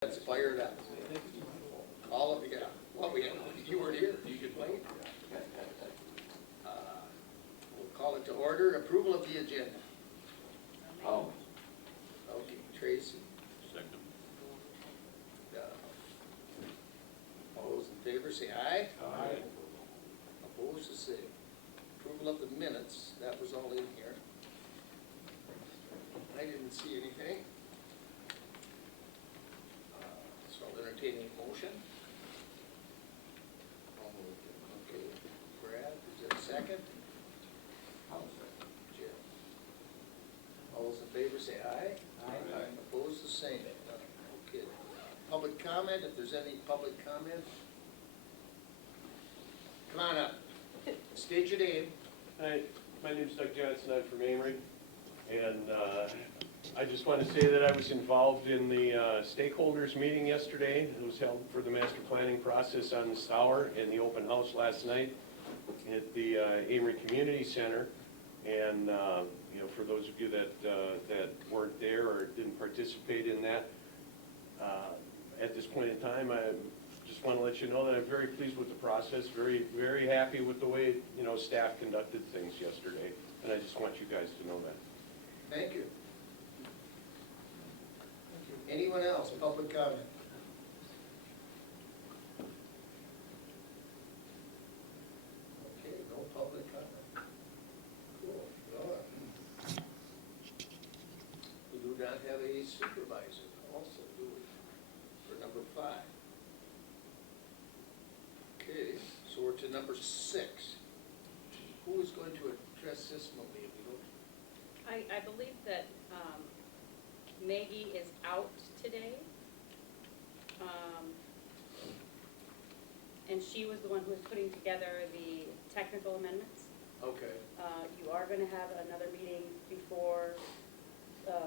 That's fired up. All of you, well, you weren't here, you could wait. We'll call it to order, approval of the agenda. Oh. Okay, Tracy. Second. All those in favor say aye. Aye. Opposed, the same. Approval of the minutes, that was all in here. I didn't see anything. So I'll entertain a motion. Okay, Brad, is there a second? I'll second. Jim. All those in favor say aye. Aye. Opposed, the same. Okay. Public comment, if there's any public comment? Come on up. State your name. Hi, my name's Doug Johnson, I'm from Amory, and I just want to say that I was involved in the stakeholders meeting yesterday. It was held for the master planning process on the Stour and the open house last night at the Amory Community Center. And you know, for those of you that weren't there or didn't participate in that, at this point in time, I just want to let you know that I'm very pleased with the process, very happy with the way, you know, staff conducted things yesterday, and I just want you guys to know that. Thank you. Anyone else, public comment? Okay, no public comment. Cool. Well, we do not have a supervisor also, do we? For number 5. Okay, so we're to number 6. Who is going to address this, Malia? We don't. I believe that Maggie is out today. And she was the one who was putting together the technical amendments. Okay. You are going to have another meeting before the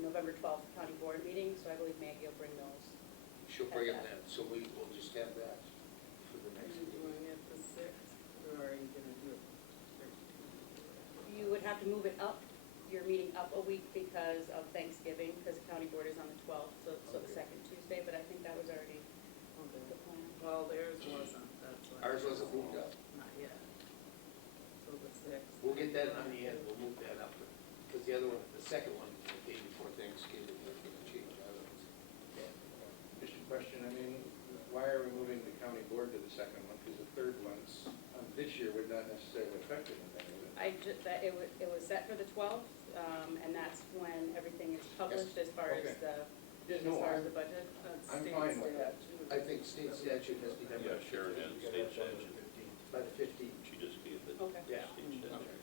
November 12th county board meeting, so I believe Maggie will bring those. She'll bring it then, so we'll just have that for the next Are you meeting. doing it the 6th, or are you gonna do it? You would have to move it up, your meeting up a week because of Thanksgiving, because the county board is on the 12th, so the Okay. second Tuesday, but I think that was already Okay. the plan. Well, theirs wasn't, that's why. Ours wasn't moved up. Not yet. So the 6th. We'll get that on the end, we'll move that up, because the other one, the second one, the day before Thanksgiving, we're gonna change others. Just a question, I mean, why are we moving the county board to the second one? Because the third one's, this year would not necessarily affect anything, would it? It was set for the 12th, and that's when everything is published as far as Okay. as No, far as the budget. I'm fine with that. I think state statute has to be done Yeah, Sharon has state statute. by the 15th. She just gave it. Okay. Yeah. State statute. Okay.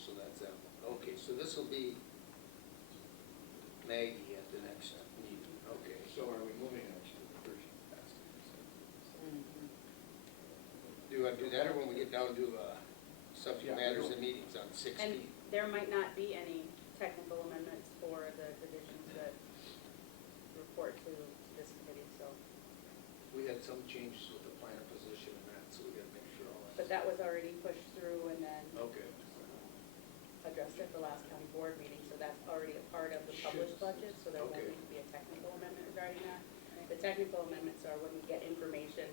So that's that one. Okay, so this will be Maggie at the next meeting. Okay. So are we moving actually the first? Mhm. Do you want to do that, or when we get down to subject Yeah, matters we and meetings on 16th? And there might not be any technical amendments for the divisions that report to this committee, so. We had some changes with the planner position and that, so we gotta make sure all But that was already pushed through and then Okay. addressed at the last county board meeting, so that's already a part of the published budget, so there won't Okay. need to be a technical amendment regarding that. The technical amendments are when we get information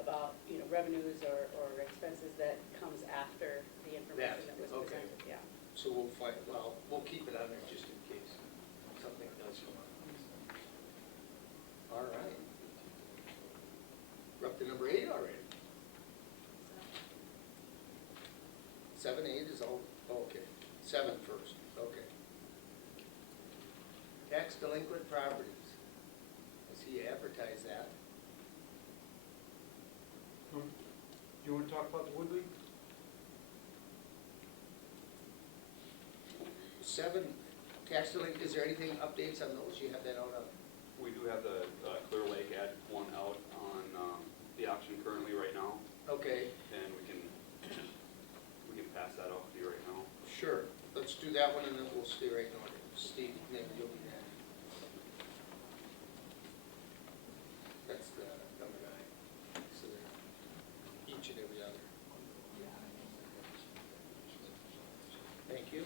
about, you know, revenues or expenses that comes after the information that was okay. presented, yeah. So we'll find, well, we'll keep it on there just in case something does come up. All right. We're up to number 8 already. 7, 8 is all, okay. 7 first, okay. Tax delinquent properties. Does he advertise that? Do you want to talk about the Wood League? 7, tax delinquent, is there anything updates on those? You have that out on? We do have the Clear Lake ad one out on the auction currently right now, Okay, and we can pass that off to you right now. sure. Let's do that one and then we'll stay right in order. Steve, maybe you'll be next. That's the number 9. So they're each and every other. Thank you.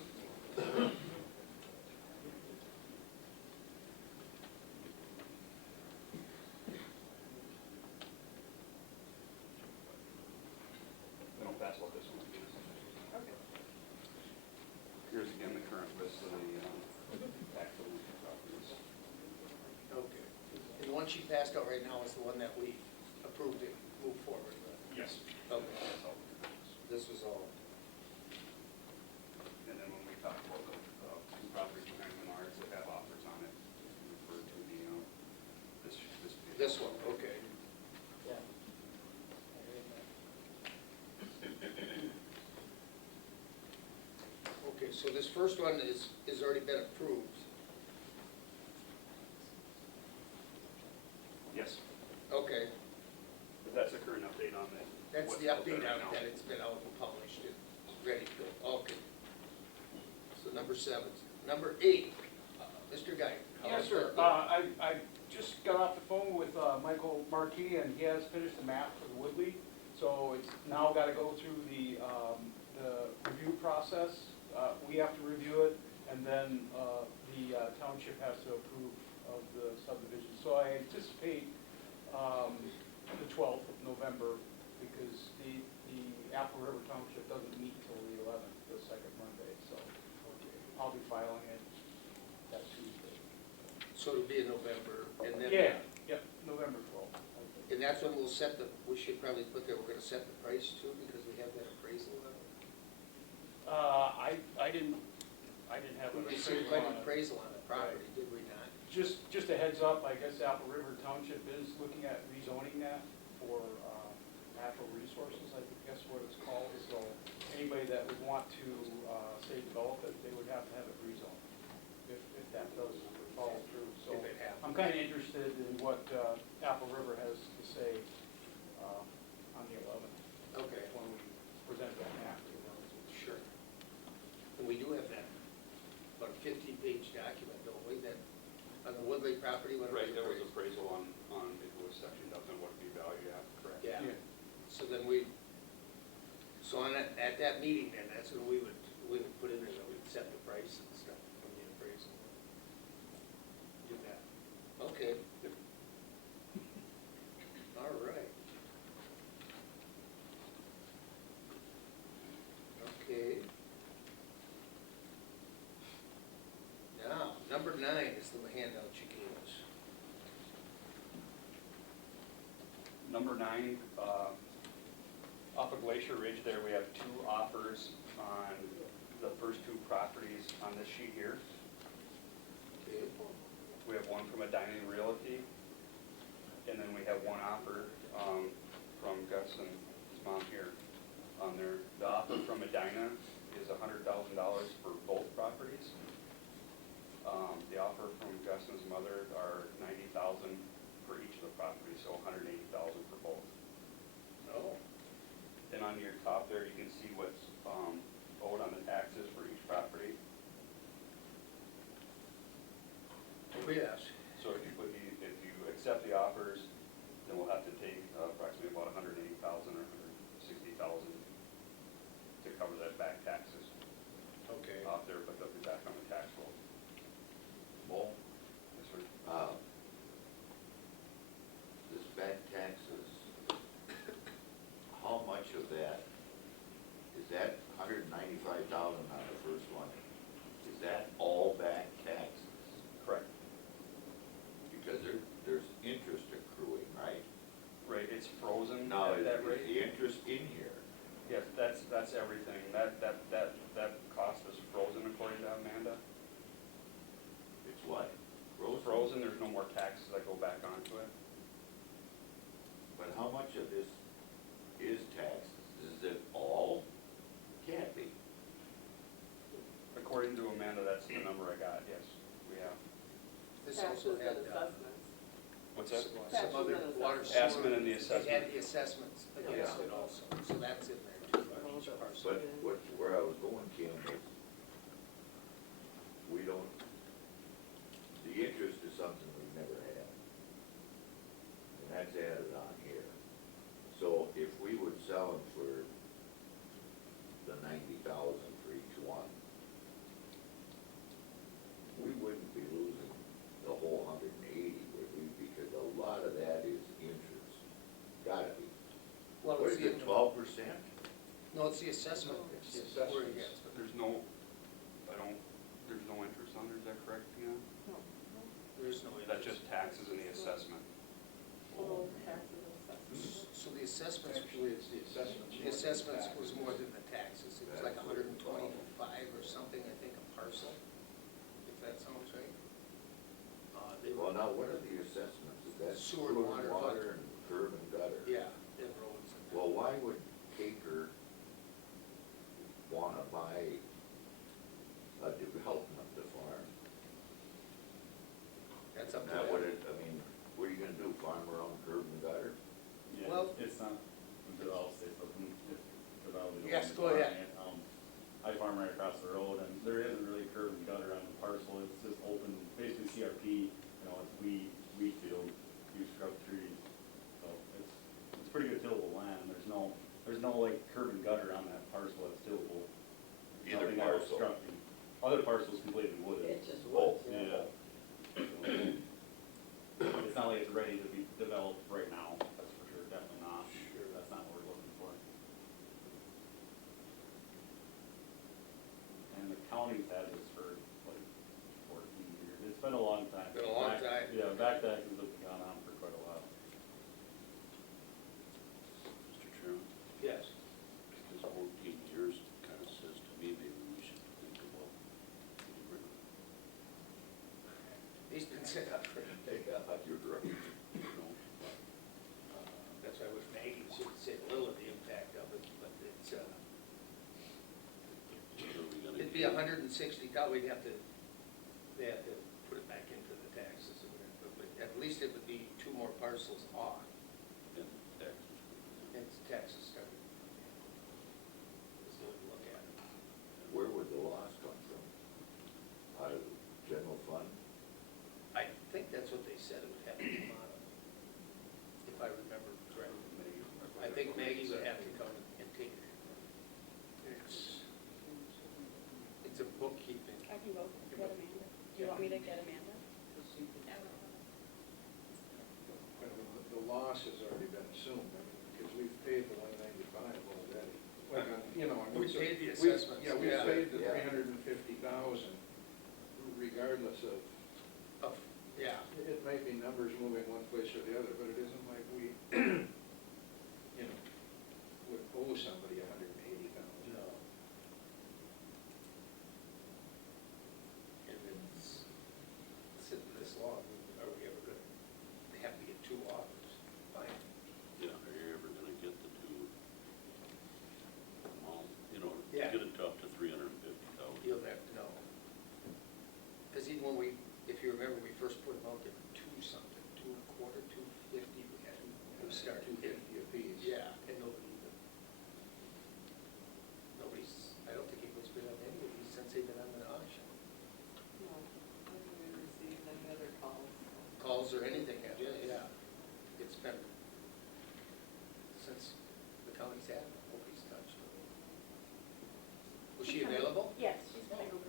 one she passed out right now is the one that we approved and moved forward with. Yes. Okay, That's all. this was all, And then when we talk about the two properties behind Menards that have offers on it, we refer to the, this. this one, okay. Yeah. Okay, so this first one is already been approved. Yes, Okay, but that's the current update on it. that's What's the out there update right on now. it, that it's been out and published and ready to go, okay. So number 7. Number 8, Mr. Guy. Yes, sir. I just got off the phone with Michael Markey, and he has finished the map for the Woodley. So it's now got to go through the review process. We have to review it, and then the township has to approve of the subdivision. So I anticipate the 12th of November, because the Apple River Township doesn't meet till the 11th, the second Monday. So I'll be filing it that Tuesday. So it'll be in November, and then. Yeah, yep, November 12th. And that's when we'll set the, we should probably put there, we're gonna set the price too, because we have that appraisal on it. I didn't have an We received appraisal quite on an it. appraisal on the property, did we not? Just a heads up, I guess Apple River Township is looking at rezoning that for natural resources, I guess what it's called. So anybody that would want to, say, develop it, they would have to have it rezoned, if that does follow through. So If it happens. I'm kind of interested in what Apple River has to say on the 11th, Okay, when we present that map to them. sure. And we do have that, about a 15-page document, don't we, that, on the Woodley property, when it was Right, there was appraised? appraisal on, it was sectioned up and what would be valued at, correct? Yeah, so then we, so on that, at that meeting then, that's when we would put in there that we'd set the price and stuff from the appraisal. Do that. Okay. All right. Okay. Now, number 9 is the handout you gave us. Number 9, off of Glacier Ridge there, we have 2 offers on the first 2 properties on this sheet here. Okay. We have one from Edina Realty, and then we have one offer from Gus and his mom here on there. The offer from Edina is $100,000 for both properties. The offer from Gus and his mother are $90,000 for each of the properties, so $180,000 for both. Oh. Then on your top there, you can see what's owed on the taxes for each property. Yes. So if you accept the offers, then we'll have to take approximately about $180,000 or $160,000 to cover that back taxes Okay. out there, but they'll be back on the tax roll. Well, Yes, sir. this back taxes, how much of that, is that 195,000 on the first one? Is that all back taxes? Correct. Because there's interest accruing, right? Right, it's frozen Now, at is that rate. the interest in here? Yes, that's everything. That cost is frozen according to Amanda. It's what? Frozen, there's no more taxes that go back onto it. But how much of this is taxes? Is it all? Can't be. According to Amanda, that's the number I got, yes, we have. This also had, What's that? some other water sewer. Estimate and the They assessment. had the assessments against it also, so that's in there too, on each parcel. But where I was going, Kim, was we don't, the interest is something we've never had. And that's added on here. So if we would sell them for the 90,000 for each one, we wouldn't be losing the whole 180, would we? Because a lot of that is interest. Gotta be. Well, What it's is it, the, 12%? no, it's the assessment. It's the assessments. Where it gets, but There's no interest on there, is that correct, Tina? there's no That's interest. just taxes and the assessment. assessments, Actually, it's the assessments. the assessments was more than the taxes. It was like 125 or something, I think, a parcel, if that sounds right. They Well, were, now, what are the assessments? Is that Sewer and water. water and curb and gutter? yeah, and roads and. Well, why would Caker wanna buy a development to farm? That's up to That would them. it, I mean, what are you gonna do, farm around curb and gutter? Yeah, Well- it's not, I'll say something, because I was. Yes, go ahead. I farm right across the road, and there isn't really curb and gutter on the parcel, it's just open, basically CRP, it's wheat field, you scrub trees. So it's pretty good tillable land, there's no like curb and gutter on that parcel that's tillable. There's Either nothing there parcel. obstructing. Other parcel's completely wooded. It's just Oh, woods. Yeah. It's not like it's ready to be developed right now, that's for sure, definitely not. Sure. That's not what we're looking for. And the county's had this for like 14 years, it's been a long time. Been a long time. Yeah, back taxes have gone on for quite a while. Mr. Chairman, Yes. because 14 years kind of says to me, maybe we should think about getting rid of it. He's been set up for, Yeah, you're right. You know, that's why with Maggie, she would say a little of the impact of it, but it's, what are we gonna it'd be do? 160, we'd have to, they have to put it back into the taxes, or whatever, but at least it would be 2 more parcels off, And taxes. and taxes started. Let's look at it. Where would the loss come from? Out of the general fund? I think that's what they said it would have to come out of, if I remember correctly. I think Maggie would have to come and take it. It's a bookkeeping. I can go get Amanda. Do you want me to get Amanda? The loss has already been assumed, because we've paid the 195 already. Like, We paid the we- assessments, Yeah, we yeah. paid the Yeah. 350,000 regardless of, Yeah, it might be numbers moving one place or the other, but it isn't like we, would owe somebody 180,000. no. And it's sitting this long, are we ever gonna have to get 2 offers? Fine. Yeah, are you ever gonna get the two amount, Yeah. get it up to 350,000? You'll have to know. Because even when if you remember, we first put them out there, 2 something, 2.25, 250, we started. 250 apiece. Yeah, and nobody's, I don't think anyone's been on any of these since they've been on the auction. No, I haven't received any other calls. Calls or anything, yeah. It's been, since the county's had it, nobody's touched it. Was she available? Yes, she's coming over.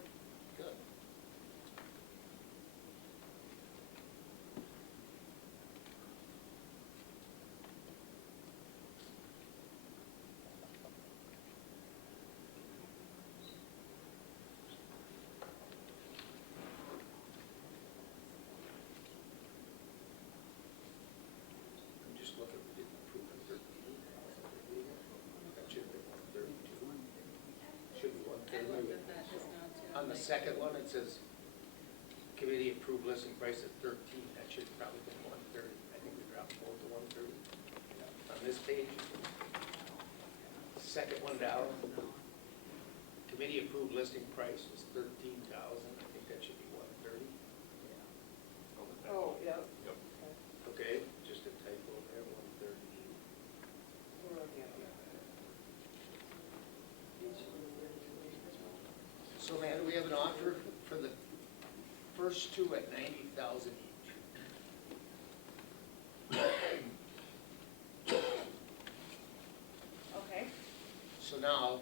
Good. I'm just looking, we didn't approve in 13. That should have been 132. Should be 130. On the second one, it says, committee approved listing price at 13, that should have probably been 130. I think we dropped both to 130. On this page, second one down, committee approved listing price was 13,000, I think that should be 130. Oh, yeah. Yep. Okay, just a typo there, 130. We're looking at it. So, man, we have an offer for the first 2 at 90,000 each. Okay. So now,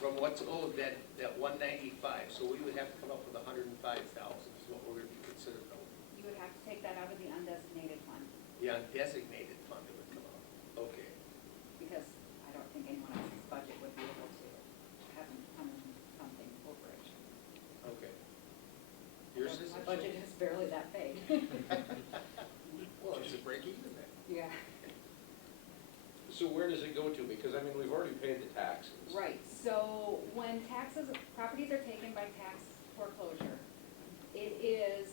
from what's owed, that 195, so we would have to come up with 105,000 is what we're gonna be considered owed. You would have to take that out of the undesignated fund, The undesignated fund it would come out. Okay, because I don't think anyone else's budget would be able to have something overage. okay. Yours is? My budget is barely that big. Well, it's a break even then. Yeah. So where does it go to? Because, I mean, we've already paid the taxes. Right, so when taxes, properties are taken by tax foreclosure, it is,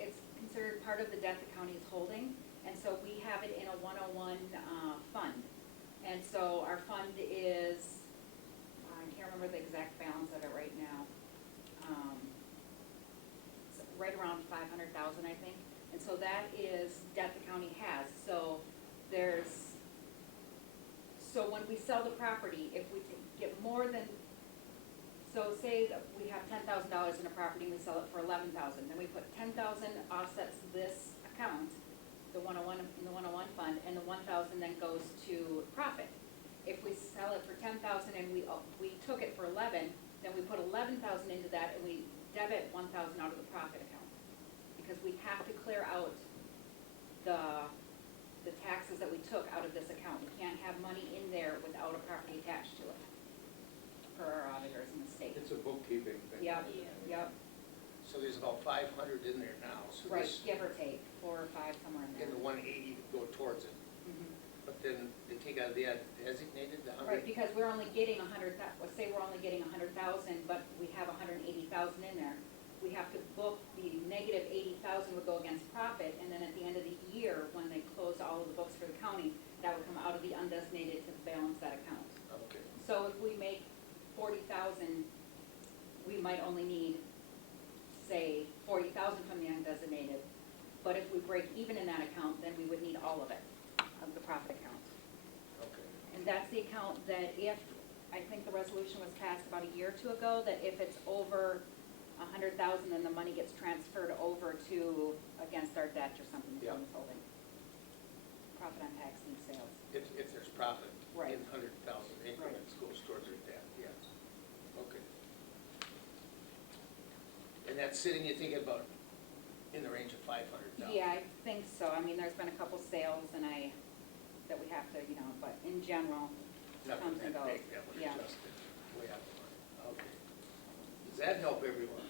it's considered part of the debt the county is holding, and so we have it in a 101, fund. And so our fund is, I can't remember the exact balance of it right now. It's right around 500,000, I think, and so that is debt the county has, so so when we sell the property, if we get more than, so say that we have $10,000 in a property and we sell it for 11,000, then we put 10,000 offsets this account, the 101, in the 101 fund, and the 1,000 then goes to profit. If we sell it for 10,000 and we took it for 11, then we put 11,000 into that and we debit 1,000 out of the profit account. Because we have to clear out the taxes that we took out of this account. We can't have money in there without a property attached to it, per our auditors in the state. It's a bookkeeping thing. Yep, yep, So there's about 500 in there now, so right, this, give or take, 4 or 5, somewhere in and there. the 180 would go towards it. Mhm. But then they take out the designated, the 100. Right, because we're only getting 100, let's say we're only getting 100,000, but we have 180,000 in there. We have to book the negative 80,000 would go against profit, and then at the end of the year, when they close all of the books for the county, that would come out of the undesignated to balance that account. Okay. So if we make 40,000, we might only need, say, 40,000 from the undesignated. But if we break even in that account, then we would need all of it, of the profit account. Okay. And that's the account that if, I think the resolution was passed about a year or two ago, that if it's over 100,000, then the money gets transferred over to, against our debt or something the Yeah. town's holding. Profit on tax and sales. If there's profit Right. in 100,000 increments goes towards your debt, yes. Okay. And that's sitting, you think about, in the range of 500,000? Yeah, I think so. I mean, there's been a couple sales and that we have to, but in general, Nothing comes and that goes. big that would Yeah. adjust it way out of line. Okay. Does that help everyone?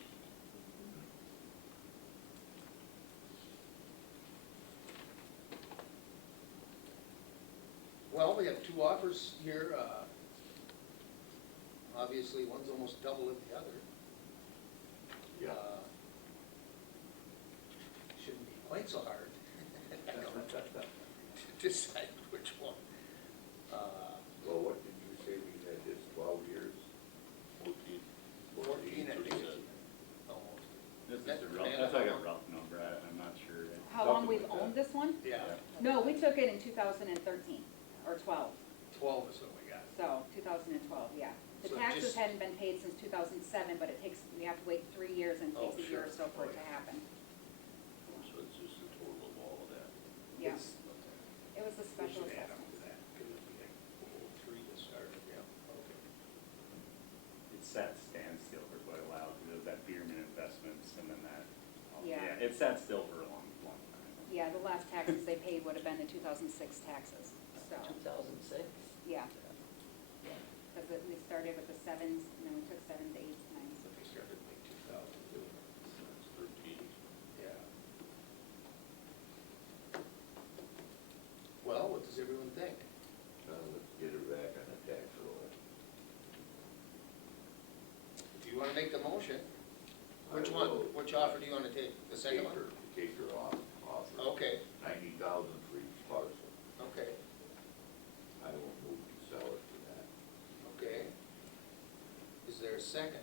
Well, we have 2 offers here. Obviously, one's almost double of the other. Yeah. Shouldn't be quite so hard to decide which one. Well, what did you say we had this 12 years? 14, I think. 14%. Almost. This is That- a rough, man, that's like a how- rough number, I'm not sure. How long Something we've like that. owned this one? Yeah, No, we took it in 2013, or 12, 12 is what we got. so 2012, yeah. The So taxes just- hadn't been paid since 2007, but it takes, we have to wait 3 years and it Oh, takes a year or sure. so for it Oh, to yeah. happen. So it's just the total of all of that. Yeah, It's- it was a We special should add up assessment. to that, because it'd be like 3 to start, yeah, okay. It sat standstill for quite a while, because it was that Bierman Investments, and then that, Yeah. it sat still for a long, long time. Yeah, the last taxes they paid would have been the 2006 taxes, so, 2006? yeah. Because we started with the 7s, and then we took 7s, 8s, 9s. But they started in like 2002. So it's 13. Yeah. Well, what does everyone think? Let's get her back on the tax roll. If you wanna make the motion, I which one, will- which offer do you wanna take? The second one? Take her off, offer. Okay, 90,000 for each parcel. okay, I will move to sell it for that. okay. Is there a second?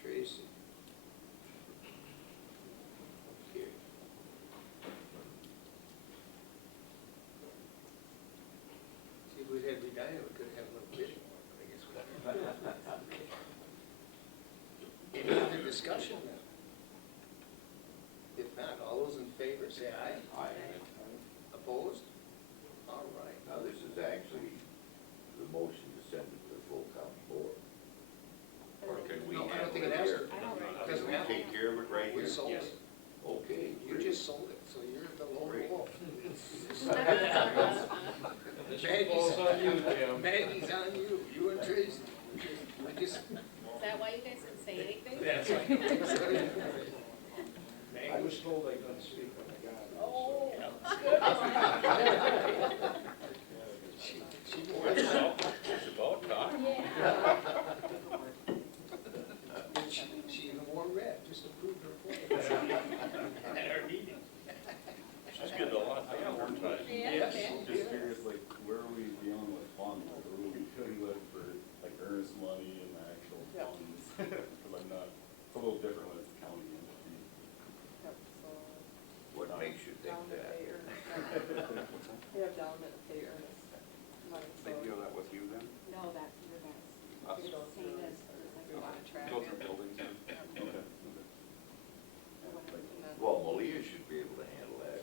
Tracy? Okay. See, if we'd had Medina, we could have a little bidding war, but I guess we don't. Any other discussion then? If not, all those in favor say aye. Aye. Opposed? All right. Now, this is actually the motion to send it to the full county board. Or can we No, I don't handle think it it has here? to. I don't It doesn't Can have we to. take care of it right We here? sold Yes. it. Okay. You great. just sold it, so you're the lone Great. wolf. This falls on you, Jim. Maggie's on you, you and Tracy. We just, Is that why you guys didn't say anything? that's right. I was told I couldn't speak when I got it. Oh, Yeah. good one. down to that. pay earnest. We have down to pay earnest money, so. They deal that with you then? No, that's your guys. Us. It's the same as, We want to track Go it. through buildings then? Okay. And then Well, Malia should be able to handle that.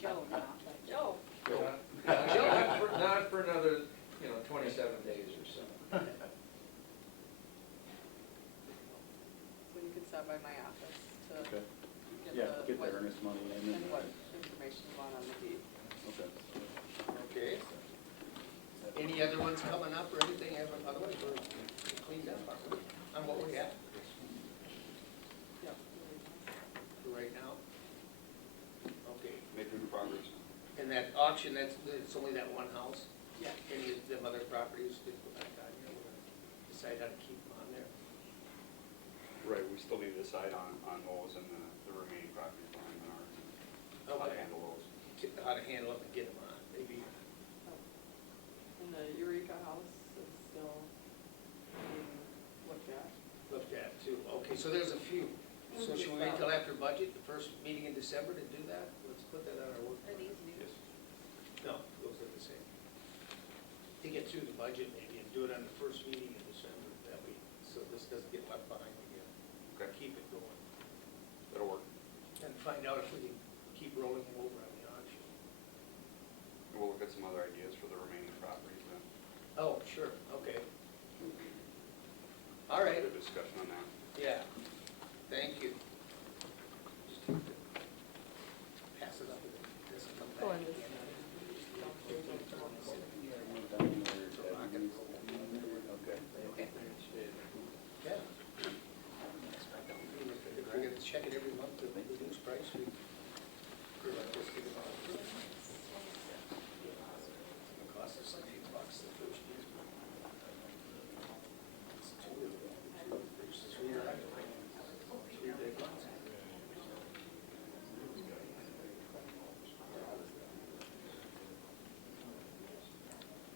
Joe now, but Joe, Not for another, 27 days or so. so you can stop by my office to Okay. get Yeah, get the what, earnest money in and what information you want on the deed. Okay. Okay. Any other ones coming up or anything? Otherwise, we're cleaned up on what we have Yep. for right now. Okay. Making progress. And that auction, it's only that one house? Yeah. Any of them other properties to go back on here? We're gonna decide how to keep them on there. Right, we still need to decide on those and the remaining properties behind ours. How to Okay. handle those. How to handle them and get them on, maybe. And the Eureka house is still being looked at. Looked at too. Okay, so there's a few. So should we wait till after budget, the first meeting in December to do that? Let's put that on our work. are these new? Yes. No, those are the same. To get through the budget maybe and do it on the first meeting in December, that way, so this doesn't get left behind again. Okay. Keep it going. That'll work. And find out if we can keep rolling them over on the auction. We'll look at some other ideas for the remaining properties then. Oh, sure, okay. All right, Have a discussion on that. yeah, thank you. Just keep it- pass it up, it doesn't come Go back in this. again. Okay. Okay. Yeah. If we're gonna check it every month, the reduce price, we. we're like this big amount. It'll cost us like $8 the first year. It's there's 3 big ones.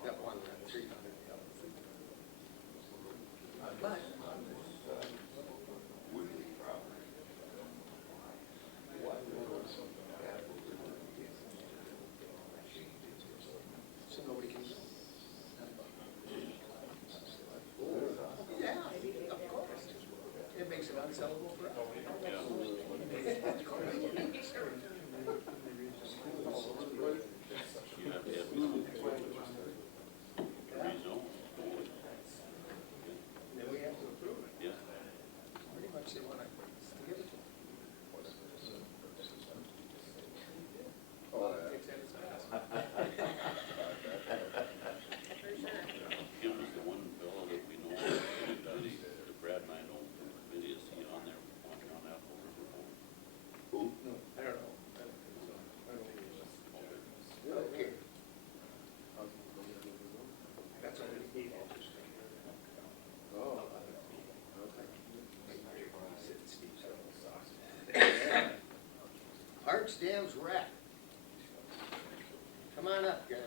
That one, 300, yeah. But Woodley property. so nobody can. Yeah, of course. It makes it unsellable for us. You have to have rezone. Then we have to approve it. Yeah. Pretty much they want to give it to them. Oh, Takes that as a- Kim is the one fellow that we know, that Brad and I know from committee, is he on there, walking on that over before? Who? No, I don't know. I don't think so. I don't think he is. Okay. That's what we need. Oh. Parks, Dams, Rec. Come on up, guys.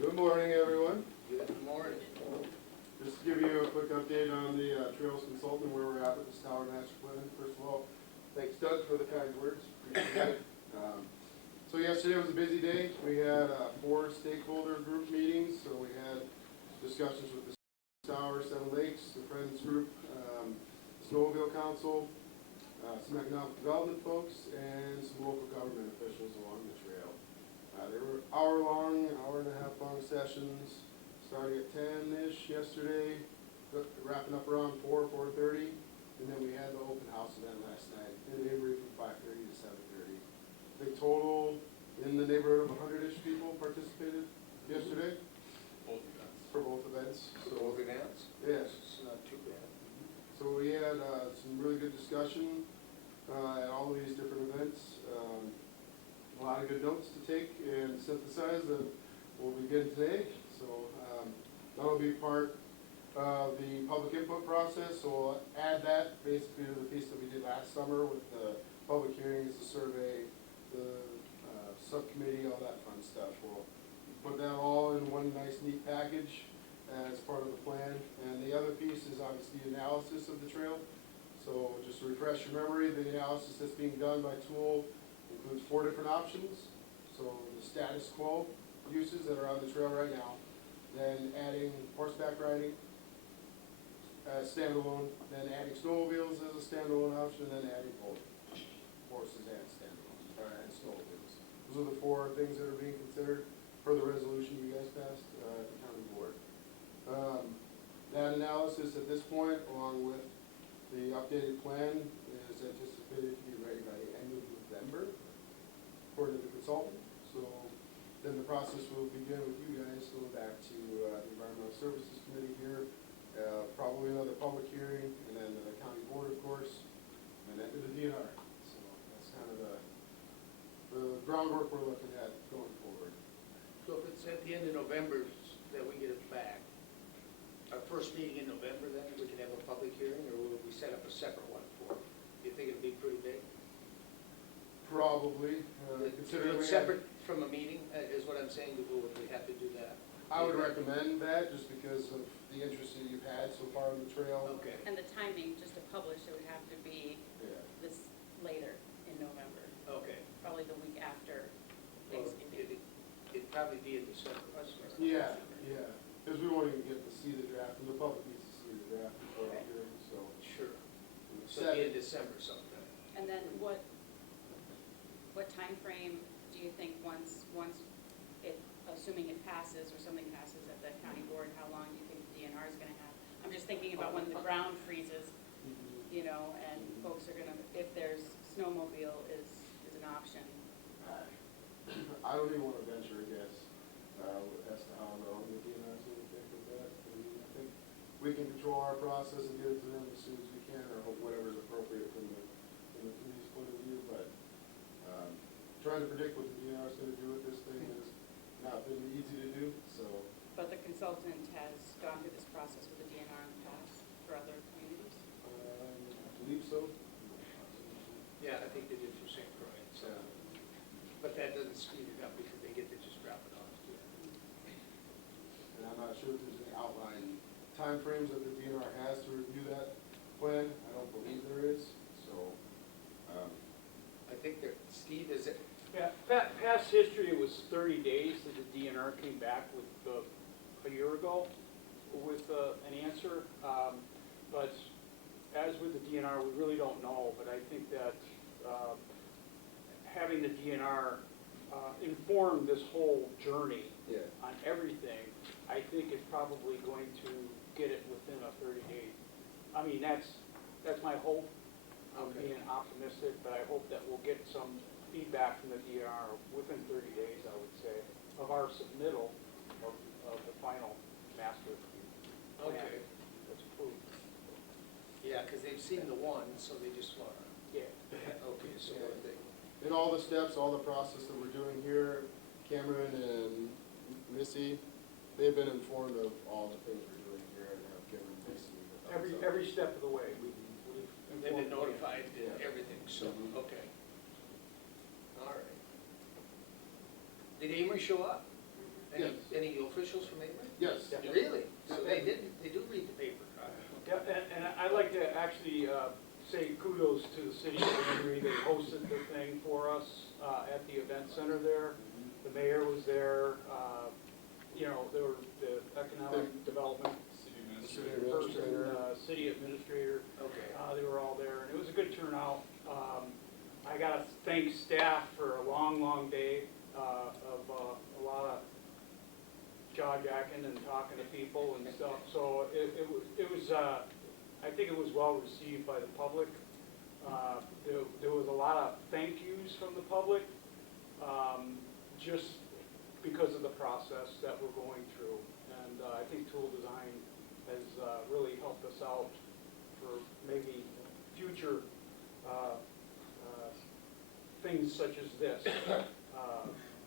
Good morning, everyone. Good morning. Just to give you a quick update on the Trails Consultant, where we're at with the Tower Master Plan. First of all, thanks Doug for the kind words. Appreciate it. So yesterday was a busy day. We had 4 stakeholder group meetings, so we had discussions with the Tower, Seven Lakes, the Friends Group, Snowmobile Council, some economic development folks, and some local government officials along the trail. They were hour and a half long sessions, starting at 10-ish yesterday, wrapping up around 4:30, and then we had the open house event last night in Avery from 5:30 to 7:30. The total in the neighborhood of 100-ish people participated yesterday for both events. So both events? Yes. It's not too bad. So we had some really good discussion at all of these different events. A lot of good notes to take and synthesize that we'll begin today. So that'll be part of the public input process. So we'll add that basically to the piece that we did last summer with the public hearings, the survey, the subcommittee, all that fun stuff. We'll put that all in one nice neat package as part of the plan. And the other piece is obviously the analysis of the trail. So just to refresh your memory, the analysis that's being done by Tool includes 4 different options. So the status quo uses that are on the trail right now, then adding horseback riding as standalone, then adding snowmobiles as a standalone option, and then adding both horses and standalone, and snowmobiles. Those are the 4 things that are being considered per the resolution you guys passed at the county board. That analysis at this point, along with the updated plan, is anticipated to be ready by the end of November, according to the consultant. So then the process will begin with you guys going back to the Environmental Services Committee here, probably another public hearing, and then the county board, of course, and then to the DNR. So that's kind of the groundwork we're looking at going forward. So if it's at the end of November that we get it back, our first meeting in November, then we can have a public hearing, or will we set up a separate one for it? Do you think it'll be pretty big? Probably, considering we have, Separate from a meeting, is what I'm saying, would we have to do that? I would recommend that just because of the interest that you've had so far on the trail. Okay. And the timing, just to publish, it would have to be Yeah. this later in November, Okay. probably the week after Well, Thanksgiving. it'd probably be in December. Yeah, yeah, because we won't even get to see the draft, and the public needs to see the draft before the hearing, so. Sure. So Set- it'd be in December sometime. And then what time frame do you think once it, assuming it passes or something passes at the county board, how long do you think the DNR is gonna have? I'm just thinking about when the ground freezes, you know, and folks are gonna, if there's snowmobile is an option. I don't even want to venture a guess as to how long the DNR is going to take with that. I mean, I think we can control our process and get it to them as soon as we can, or whatever is appropriate from the committee's point of view, but trying to predict what the DNR is going to do with this thing has not been easy to do, so. But the consultant has gone through this process with the DNR in the past for other communities? I believe so. Yeah, I think they did for St. Croix, so. But that doesn't speed it up because they get to just drop it off. And I'm not sure if there's any outline timeframes that the DNR has to review that plan. I don't believe there is, so. I think that, Steve, is it, Yeah, past history, it was 30 days that the DNR came back with, a year ago with an answer. But as with the DNR, we really don't know, but I think that having the DNR inform this whole journey Yeah. on everything, I think is probably going to get it within a 30-day. I mean, that's my hope. I'm Okay. being optimistic, but I hope that we'll get some feedback from the DNR within 30 days, I would say, of our submittal of the final master plan okay, that's approved. yeah, because they've seen the one, so they just want to, Yeah. okay, so Yeah. what they, In all the steps, all the process that we're doing here, Cameron and Missy, they've been informed of all the things we're doing here and have given Missy the thumbs up. Every step of the way, we've they've been informed notified and Yeah. everything, so, Mhm. okay. All right. Did Amory show up? Yes. Any officials from Amory? Yes. Yeah. Really? So they do read the paper. Yeah, and I'd like to actually say kudos to the city of Henry. They hosted the thing for us at the event center there. The mayor was there, you know, there were the economic development City person, administrator. city administrator. Okay. They were all there, and it was a good turnout. I gotta thank staff for a long, long day of a lot of jaw-jacking and talking to people and stuff. So it was, I think it was well received by the public. There was a lot of thank yous from the public, just because of the process that we're going through. And I think Tool Design has really helped us out for maybe future things such as this,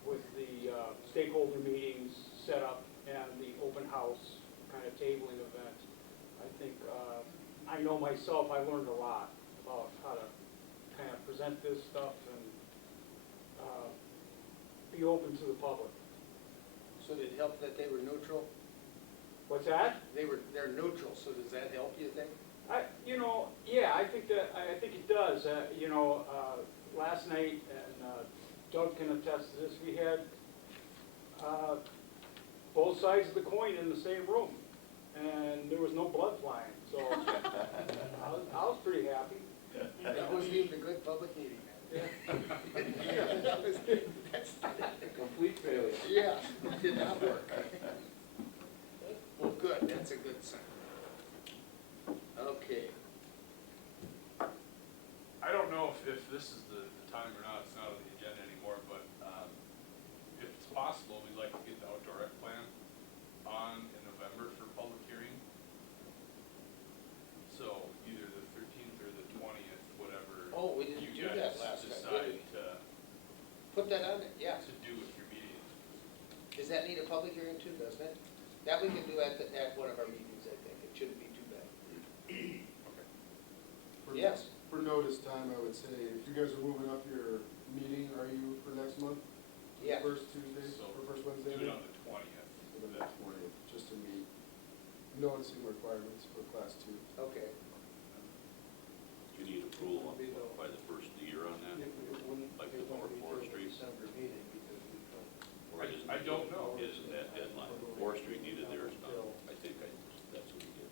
with the stakeholder meetings set up and the open house kind of tabling event. I think, I know myself, I learned a lot about how to kind of present this stuff and be open to the public. So did it help that they were neutral? What's that? They're neutral, so does that help, you think? Yeah, I think it does. Last night, and Doug can attest to this, we had both sides of the coin in the same room, and there was no blood flying, so I was pretty happy. That wasn't even a good public meeting. That's Complete failure. yeah, it did not work. Well, good, that's a good sign. Okay. I don't know if this is the time or not, it's not on the agenda anymore, but if it's possible, we'd like to get the outdoor rec plan on in November for public hearing. So either the 13th or the 20th, whatever Oh, we didn't you do that guys last time, decide did we? to Put that on there, yeah. do with your meeting. Does that need a public hearing too, doesn't it? That we can do at one of our meetings, I think. It shouldn't be too bad. For- Yes. For notice time, I would say, if you guys are moving up your meeting, are you for next month? Yeah. First Tuesday, So or first Wednesday? Do it on the 20th. So then the 20th, just to meet noticing requirements for class 2. Okay. You need approval by the first of the year on that? Like the lower forestry? December meeting because we couldn't. Or is- I don't know. Isn't that deadline? Forestry needed theirs done. I think that's what we did.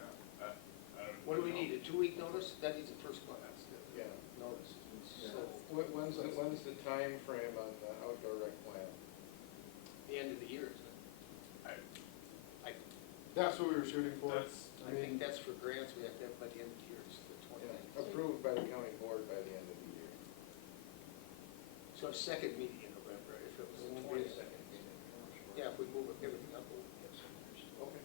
Yeah, I don't What do we know. need, a 2-week notice? That needs a first class Yeah. notice. Yeah. So, When's the time frame on the outdoor rec plan? the end of the year, isn't it? That's what we were shooting for. That's- I think that's for grants, we have to have by the end of the year, it's the 20th. Approved by the county board by the end of the year. So our second meeting in November, if it was It the won't be a 20th. second meeting. Yeah, if we move everything up, we'll get some. Okay.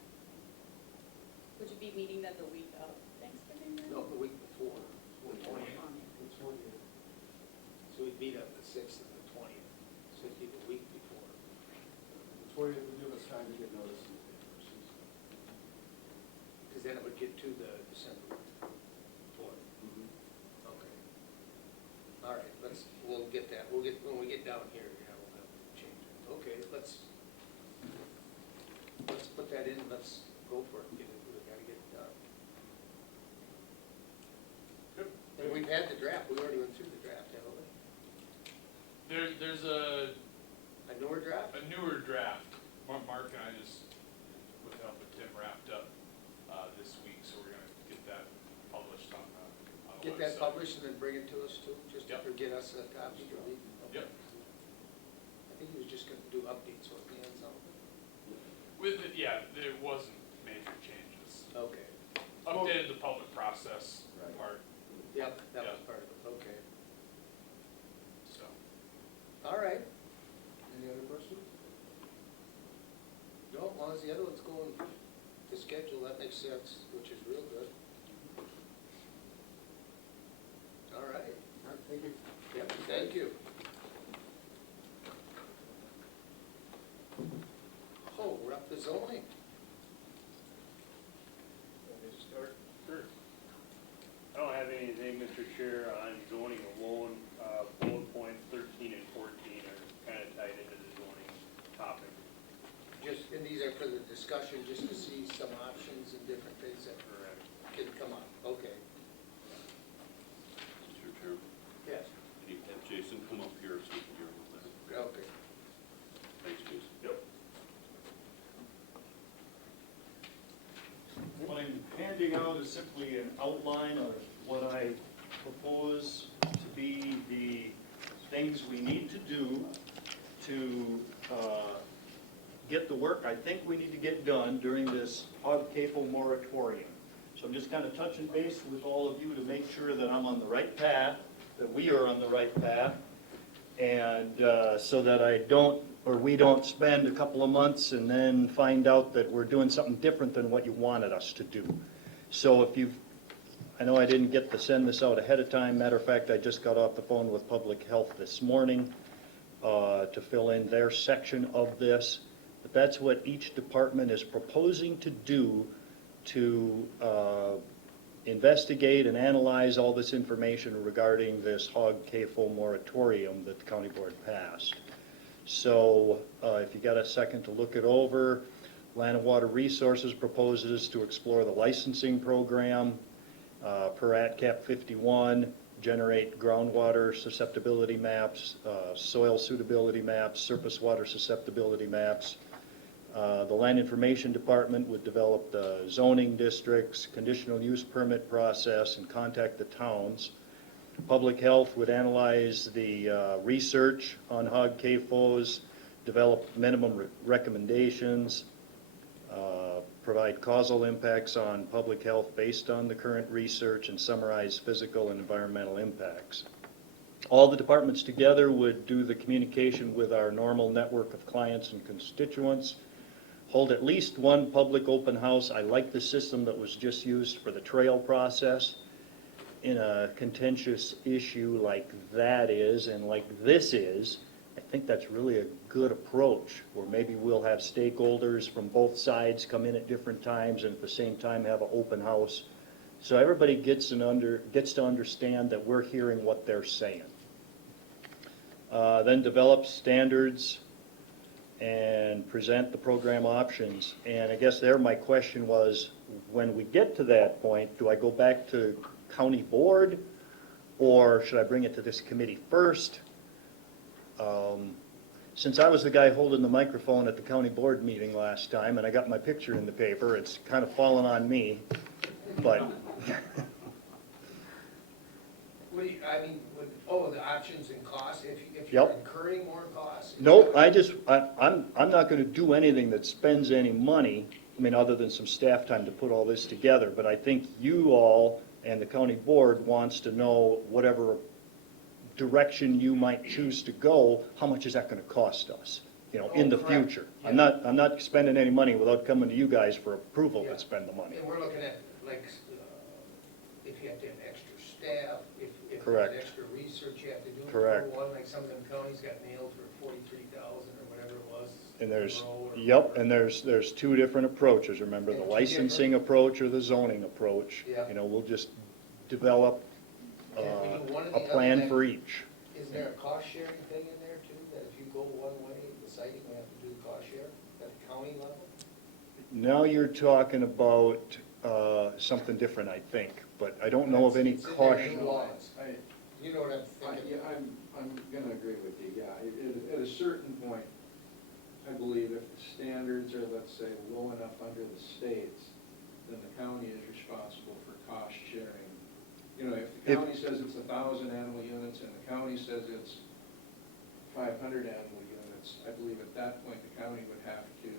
Would you be meeting then the week of Thanksgiving then? No, the week before, the 20th. The 20th. So we'd meet on the 6th and the 20th, so it'd be the week before. The 20th would give us time to get notice in the papers. Because then it would get to the December 4th. Okay. All right, we'll get that, when we get down here, yeah, we'll have to change it. Okay, let's put that in, let's go for it, we gotta get it done. Good. And we've had the draft, we already went through the draft, haven't we? There's a newer draft? newer draft. Mark and I just, with help of Tim, wrapped up this week, so we're gonna get that published on the Get website. that published and then bring it to us too, just Yep. to get us a copy to read? Okay. Yep. I think he was just gonna do updates on the end something. With it, yeah, there wasn't major changes. Okay. Updated the public process Right. part, Yep, that was Yeah. part of it, okay. so. All right. Any other questions? No, as long as the other one's going to schedule, that makes sense, which is real good. All right. All right, thank you. Yep, thank you. Oh, we're up to zoning. Want me to start? Sure. I don't have anything, Mr. Chair, on zoning alone. Bullet points 13 and 14 are kind of tied into the zoning topic. And these are for the discussion, just to see some options and different things that can come up. Okay. Mr. Chairman, Yes. can you have Jason come up here so we can hear him better? Okay. Thanks, Jason. Yep. What I'm handing out is simply an outline of what I propose to be the things we need to do to get the work I think we need to get done during this hog CAFO moratorium. So I'm just kind of touching base with all of you to make sure that I'm on the right path, that we are on the right path, and so that I don't, or we don't spend a couple of months and then find out that we're doing something different than what you wanted us to do. So if you've, I know I didn't get to send this out ahead of time. Matter of fact, I just got off the phone with Public Health this morning to fill in their section of this. But that's what each department is proposing to do to investigate and analyze all this information regarding this hog CAFO moratorium that the county board passed. So if you got a second to look it over, Land and Water Resources proposes to explore the licensing program per Act Cap 51, generate groundwater susceptibility maps, soil suitability maps, surface water susceptibility maps. The Land Information Department would develop the zoning districts, conditional use permit process, and contact the towns. Public Health would analyze the research on hog CAFOs, develop minimum recommendations, provide causal impacts on public health based on the current research, and summarize physical and environmental impacts. All the departments together would do the communication with our normal network of clients and constituents, hold at least one public open house. I like the system that was just used for the trail process. In a contentious issue like that is, and like this is, I think that's really a good approach, where maybe we'll have stakeholders from both sides come in at different times and at the same time have an open house. So everybody gets to understand that we're hearing what they're saying. Then develop standards and present the program options. And I guess there my question was, when we get to that point, do I go back to county board, or should I bring it to this committee first? Since I was the guy holding the microphone at the county board meeting last time, and I got my picture in the paper, it's kind of fallen on me, but. What do you, I mean, the options and costs, if Yep. you're incurring more costs? Nope, I'm not gonna do anything that spends any money, I mean, other than some staff time to put all this together, but I think you all and the county board wants to know whatever direction you might choose to go, how much is that gonna cost us, in the correct. future? Yeah. I'm not spending any money without coming to you guys for approval Yeah. to spend the money. And we're looking at, like, if you have to have extra staff, if there's Correct. extra research you have to do. Correct. One, like some of them counties got nailed for 43,000 or whatever it was. And there's, in a row or yep, whatever. and there's two different approaches, remember, the And two licensing approach or the zoning approach. Yeah. We'll just develop Can we do one or the a other plan then? for each. Is there a cost sharing thing in there too, that if you go one way, the siting will have to do the cost share at the county level? Now you're talking about something different, I think, but I don't know of any It's in their caution. new laws. You know what I'm thinking? Yeah, I'm gonna agree with you, yeah. At a certain point, I believe if the standards are, let's say, low enough under the states, then the county is responsible for cost sharing. If the If- county says it's 1,000 animal units and the county says it's 500 animal units, I believe at that point, the county would have to.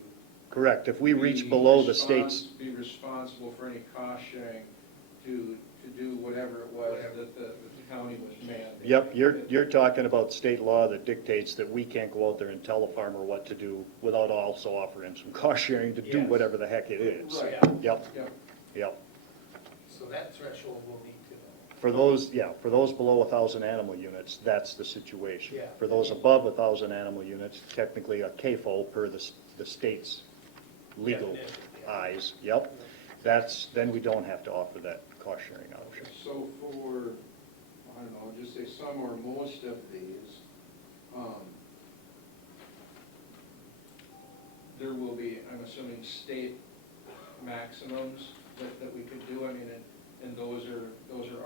Correct, if we reach be below the respons- state's, Be responsible for any cost sharing to do whatever it was that the county was mandating. yep, you're talking about state law that dictates that we can't go out there and tell a farmer what to do without also offering some cost sharing to do Yes. whatever the heck it is. Right. Yep, Yep. yep. So that threshold will need to know. For those below 1,000 animal units, that's the situation. Yeah. For those above 1,000 animal units, technically a CAFO per the state's legal Definition, yeah. eyes, yep. Then we don't have to offer that cost sharing option. So for, I don't know, just say some or most of these, there will be, I'm assuming, state maximums that we could do. I mean, and those are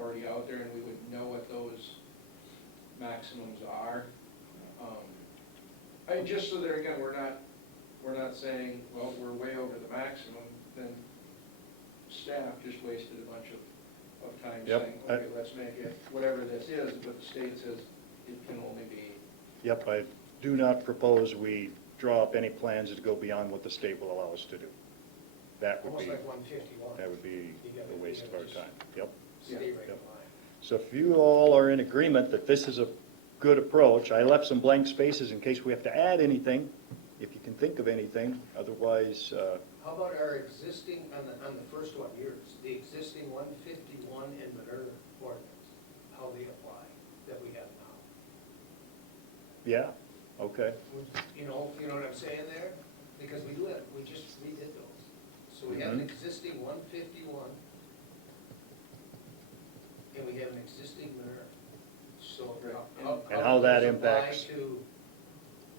already out there, and we would know what those maximums are. Just so there again, we're not saying, well, we're way over the maximum, then staff just wasted a bunch of time Yep. saying, okay, let's make it whatever this is, but the state says it can only be. Yep, I do not propose we draw up any plans that go beyond what the state will allow us to do. That would Almost be, like 151. that would be a waste of our time, yep. Stay right in Yep. line. So if you all are in agreement that this is a good approach, I left some blank spaces in case we have to add anything, if you can think of anything, otherwise, How about our existing, on the first one, yours, the existing 151 and manure ordinance, how they apply, that we have now? yeah, okay. You know what I'm saying there? Because we just redid those. So we have an existing 151, and we have an existing manure. So Right. how And how that does it apply impacts. to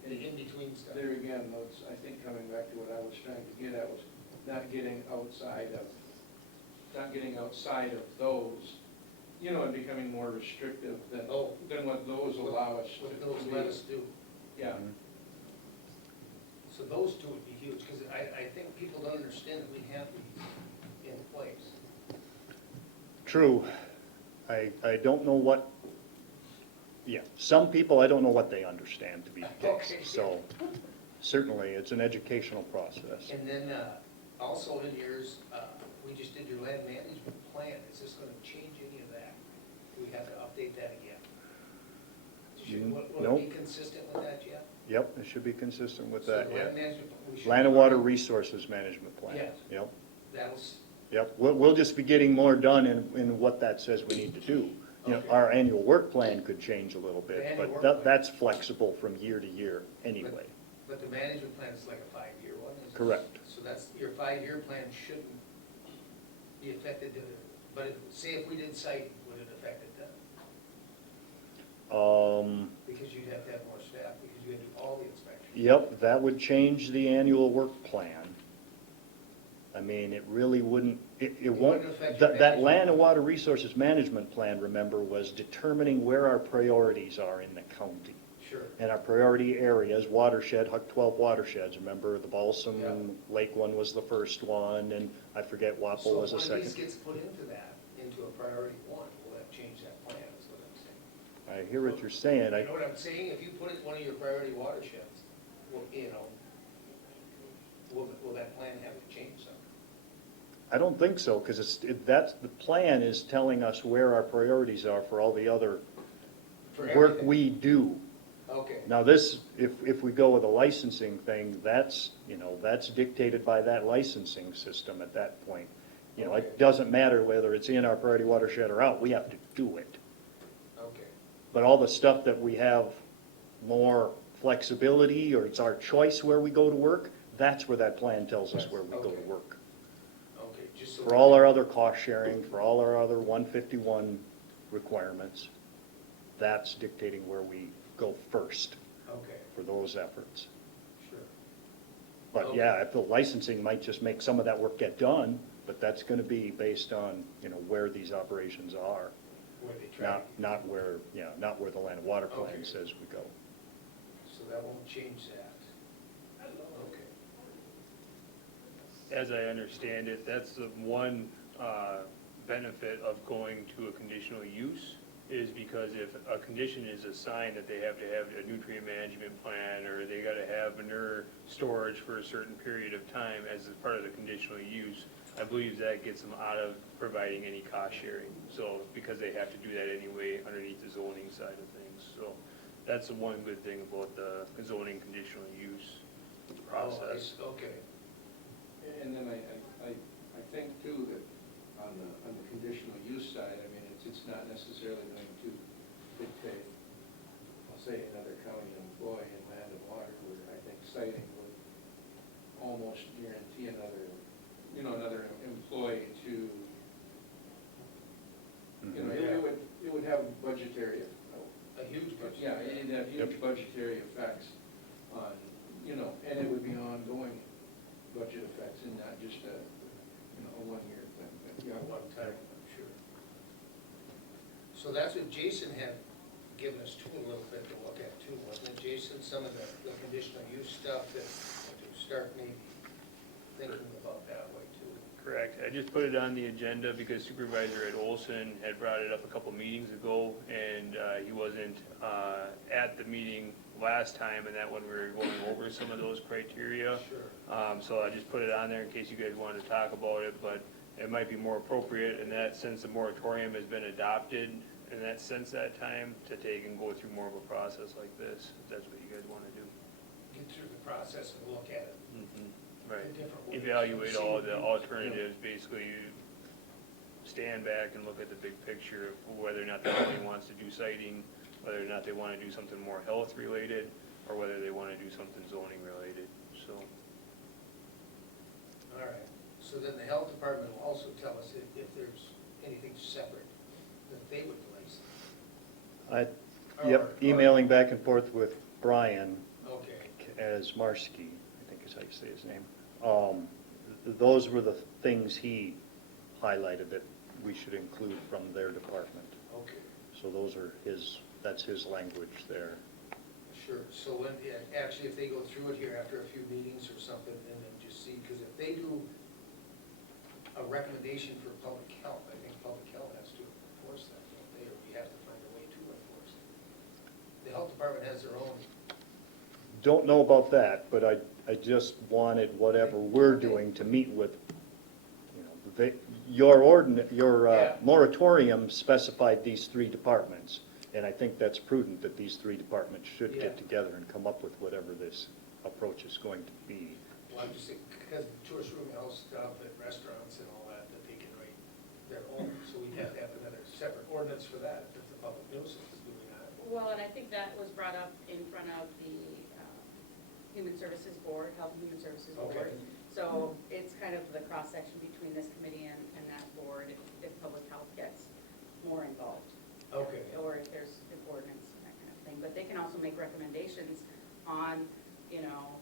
the in-between stuff? There again, notes, I think coming back to what I was trying to get at was not getting outside of those, you know, and becoming more restrictive than what those allow us to. What those let us do. Yeah. So those two would be huge, because I think people don't understand that we have these in place. True. I don't know what, yeah, some people, I don't know what they understand to be the case. Okay. So certainly, it's an educational process. And then, also in yours, we just did your land management plan. Is this gonna change any of that? Do we have to update that again? Will it be Nope. consistent with that yet? Yep, it should be consistent with So that, the yeah. land management, we should. Land and Water Resources Management Plan. Yes. Yep, That'll, yep. We'll just be getting more done in what that says we need to do. You know, Okay. our annual work plan could change a little The bit, annual but work plan. that's flexible from year to year anyway. but the management plan is like a 5-year one, isn't it? Correct. So that's, your 5-year plan shouldn't be affected, but say if we did site, would it affect it then? Because you'd have to have more staff, because you had to do all the inspections. Yep, that would change the annual work plan. I mean, it really wouldn't, it won't, wouldn't affect your that management. Land and Water Resources Management Plan, remember, was determining where our priorities are in the county. Sure. And our priority areas, watershed, Huck 12 watershed, remember, the Balsam Yeah. Lake one was the first one, and I forget Wapple So was if the one of these second. gets put into that, into a priority one, will that change that plan, is what I'm saying? I hear what you're saying. You know what I'm saying? If you put it in one of your priority watersheds, well, you know, will that plan have to change something? I don't think so, because that's, the plan is telling us where our priorities are for all the other For work everything? we do. Okay, Now this, if we go with a licensing thing, that's, you know, that's dictated by that licensing system at that point. You know, Okay. it doesn't matter whether it's in our priority watershed or out, we have to do it. okay, But all the stuff that we have more flexibility, or it's our choice where we go to work, that's where that plan tells us where we go to Okay. work. okay, just so. For all our other cost sharing, for all our other 151 requirements, that's dictating where we go first Okay, for those efforts. sure. But Okay. yeah, if the licensing might just make some of that work get done, but that's gonna be based on, you know, where these operations are. Where they track. Not where, yeah, not where the land and water Okay. plan says we go. So that won't change that. Okay. As I understand it, that's the one benefit of going to a conditional use, is because if a condition is assigned that they have to have a nutrient management plan, or they gotta have manure storage for a certain period of time as a part of the conditional use, I believe that gets them out of providing any cost sharing. So, because they have to do that anyway underneath the zoning side of things, so that's the one good thing about the zoning conditional use process. Oh, okay. And then I think too that on the conditional use side, I mean, it's not necessarily going to dictate, I'll say, another county employee in land and water, where I think citing would almost guarantee another employee to, you know, it would have budgetary, A huge budget. yeah, it'd have huge budgetary effects on, you know, and it would be ongoing budget effects and not just a, you know, a one-year thing. But, yeah, One time, I'm sure. So that's what Jason had given us too, a little bit to look at too, wasn't it, Jason? Some of the conditional use stuff that to start maybe thinking about that way too. Correct. I just put it on the agenda because Supervisor Ed Olson had brought it up a couple meetings ago, and he wasn't at the meeting last time, and that when we were going over some of those criteria. Sure. So I just put it on there in case you guys wanted to talk about it, but it might be more appropriate in that since the moratorium has been adopted, and that since that time, to take and go through more of a process like this, if that's what you guys want to do. Get through the process and look at it. Right. in different ways. Evaluate See all what the we- alternatives, basically stand back and look at the big picture of whether or not the county wants to do siting, whether or not they want to do something more health related, or whether they want to do something zoning related, so. All right, so then the health department will also tell us if there's anything separate that they would license. Yep, Or- emailing back and forth with Brian Okay, as Marski. how you say his name. Those were the things he highlighted that we should include from their department. Okay, So those are that's his language there. sure. So when, yeah, actually, if they go through it here after a few meetings or something, and then just see, because if they do a recommendation for public health, I think public health has to enforce that, don't they? Or we have to find a way to enforce it. The health department has their own. Don't know about that, but I just wanted whatever we're doing to meet with, you know, your Yeah. moratorium specified these three departments. And I think that's prudent that these three departments should Yeah. get together and come up with whatever this approach is going to be. Well, I'm just thinking, because tourist room house stuff and restaurants and all that, that they can write their own, so we'd have to have another separate ordinance for that, if it's a public nuisance, do we not? Well, and I think that was brought up in front of the Human Services Board, Health and Human Services Board. Okay. So it's kind of the cross-section between this committee and that board, if public health gets more involved. Okay. Or if there's an ordinance and that kind of thing. But they can also make recommendations on, you know,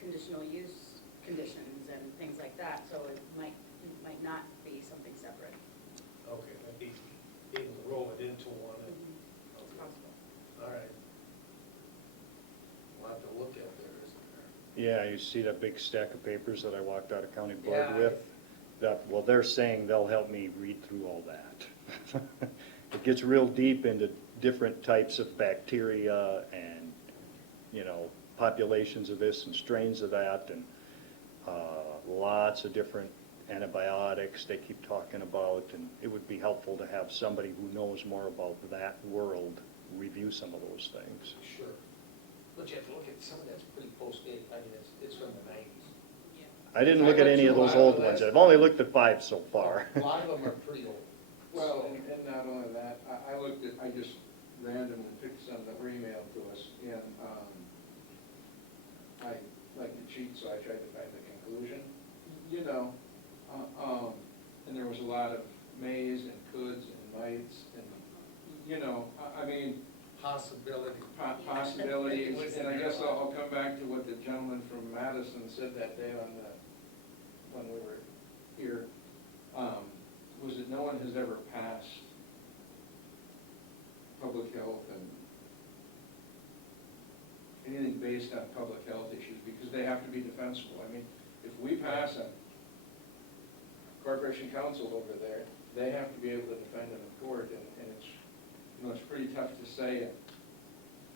conditional use conditions and things like that. So it might not be something separate. Okay, I'd be able to roll it into one, and, It's possible. all right. We'll have to look at there, isn't there? Yeah, you see that big stack of papers that I walked out of county board Yeah, with? Well, they're saying they'll help me read through all that. It gets real deep into different types of bacteria and, you know, populations of this and strains of that, and lots of different antibiotics they keep talking about, and it would be helpful to have somebody who knows more about that world review some of those things. Sure. But you have to look at, some of that's pretty post-date, I mean, it's from the nineties. I didn't look at any of those old ones. I've only looked at 5 so far. A lot of them are pretty old. Well, and not only that, I just randomly picked some that were emailed to us, and, I like to cheat, so I tried to find the conclusion, you know, and there was a lot of mays and coulds and mights, and, you know, I mean, Possibility. possibilities, and I guess I'll come back to what the gentleman from Madison said that day when we were here, was that no one has ever passed public health and anything based on public health issues, because they have to be defensible. I mean, if we pass a corporation council over there, they have to be able to defend them in court, and it's, you know, it's pretty tough to say.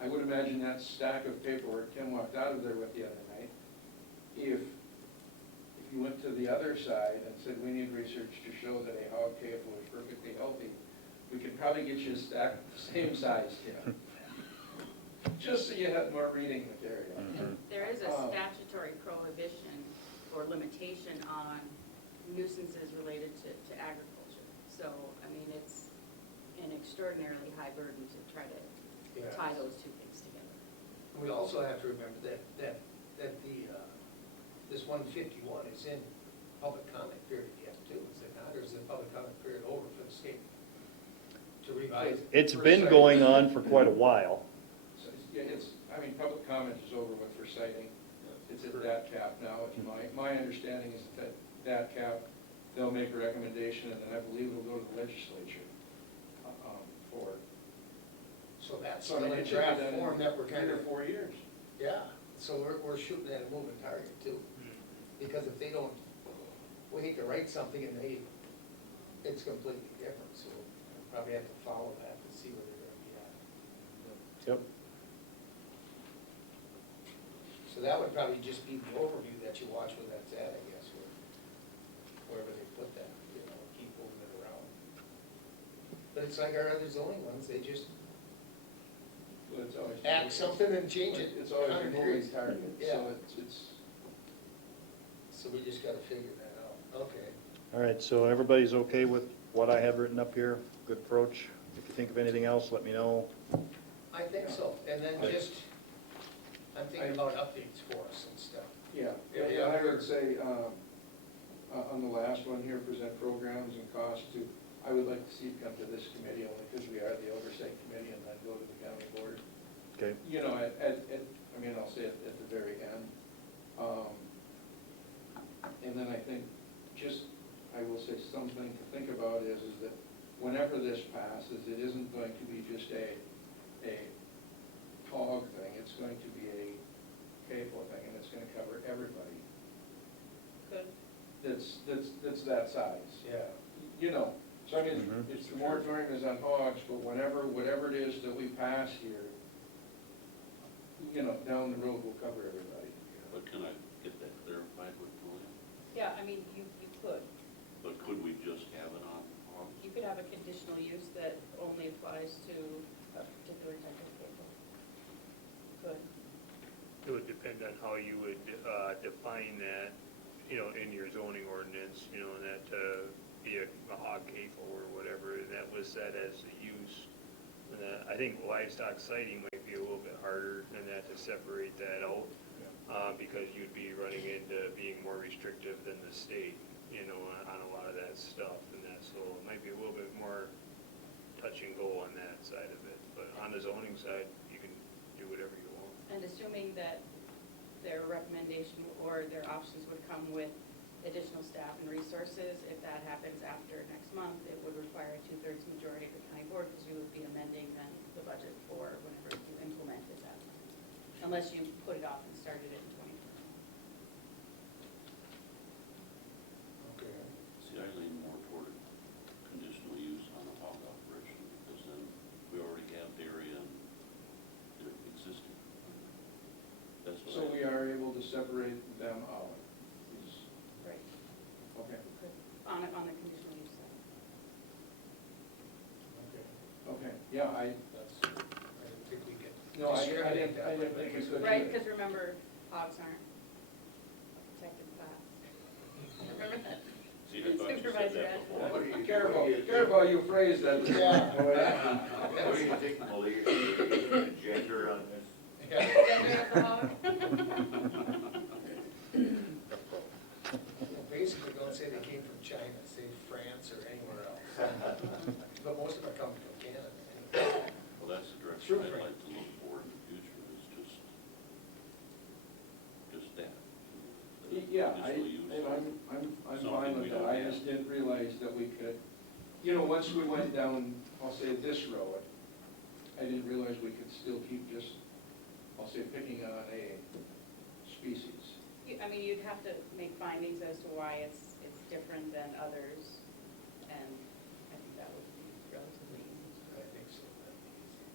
I would imagine that stack of paperwork Tim walked out of there with the other night, if you went to the other side and said, we need research to show that a hog calf was perfectly healthy, we could probably get you a stack the same size, Tim. Just so you had more reading material. And there is a statutory prohibition or limitation on nuisances related to agriculture. So, I mean, it's an extraordinarily high burden to try to tie those two things together. We also have to remember that the, this 151 is in public comment period yet too, is it not? Or is the public comment period over for the state to revise it? It's been going on for quite a while. So, yeah, I mean, public comment is over with for citing. It's at that cap now. It's my understanding is that cap, they'll make a recommendation, and then I believe it'll go to the legislature for. So that's So, still I mean, in it should be draft done in form that we're kind 3 of, or 4 years. yeah, so we're shooting at a moving target too. Because if they don't, we hate to write something and it's completely different, so we'll probably have to follow that to see where they're gonna be at. Yep. So that would probably just be the overview that you watch where that's at, I guess, wherever they put that, you know, keep moving it around. But it's like our other zoning ones, they just But it's always. add something and change it. It's always a 100 moving degrees. target, Yeah. so it's. So we just gotta figure that out, okay. All right, so everybody's okay with what I have written up here? Good approach? If you think of anything else, let me know. I think so, and then just, I'm thinking about updates for us and stuff. Yeah, Every and I other- would say, on the last one here, present programs and costs to, I would like to see it come to this committee only because we are the oversight committee and then go to the county board. Okay. You know, I mean, I'll say it at the very end. something to think about is that whenever this passes, it isn't going to be just a hog thing, it's going to be a CAFO thing, and it's gonna cover everybody Good. that's that size. Yeah. You know, so I mean, it's the moratorium is on hogs, but whatever it is that we pass here, you know, down the road will cover everybody. But can I get that clarified with Julia? Yeah, I mean, you could. But could we just have it on hogs? You could have a conditional use that only applies to a particular type of vehicle. Could. It would depend on how you would define that, you know, in your zoning ordinance, you know, that be a hog CAFO or whatever, that was set as a use. I think livestock sighting might be a little bit harder than that to separate that out, because you'd be running into being more restrictive than the state, you know, on a lot of that stuff and that, so it might be a little bit more touch and go on that side of it. But on the zoning side, you can do whatever you want. And assuming that their recommendation or their options would come with additional staff and resources, if that happens after next month, it would require a 2/3 majority of the county board, because you would be amending then the budget for whenever you implement it at that time. Unless you put it off and started it in 2020. Okay. See, I lean more toward conditional use on a hog operation, because then we already have dairy and they're existing. That's what So we are able to separate them out. Right. Okay, You could, on the conditional use side. Okay. okay, yeah, I didn't think we could. no, I discriminate that didn't way. think we could. Right, either. because remember, hogs aren't a protected class. Remember that? See, I thought you said Supervisor that before. What do you- Careful, what do you think? careful how you phrase that. Yeah. What do you think, Malia, the gender on this? Gender of the hog? Well, basically, don't say they came from China, say France or anywhere else. But most of them come from Canada. anyway. Well, that's the direction True, I'd Frank. like to look for in the future, is just that. Yeah, Conditional use. I'm Something fine we with that, don't I have. just didn't realize that we could, you know, once we went down, I'll say this road, I didn't realize we could still keep just, I'll say picking on a species. I mean, you'd have to make findings as to why it's different than others, and I think that would be relatively easy. I think so. That'd be easy.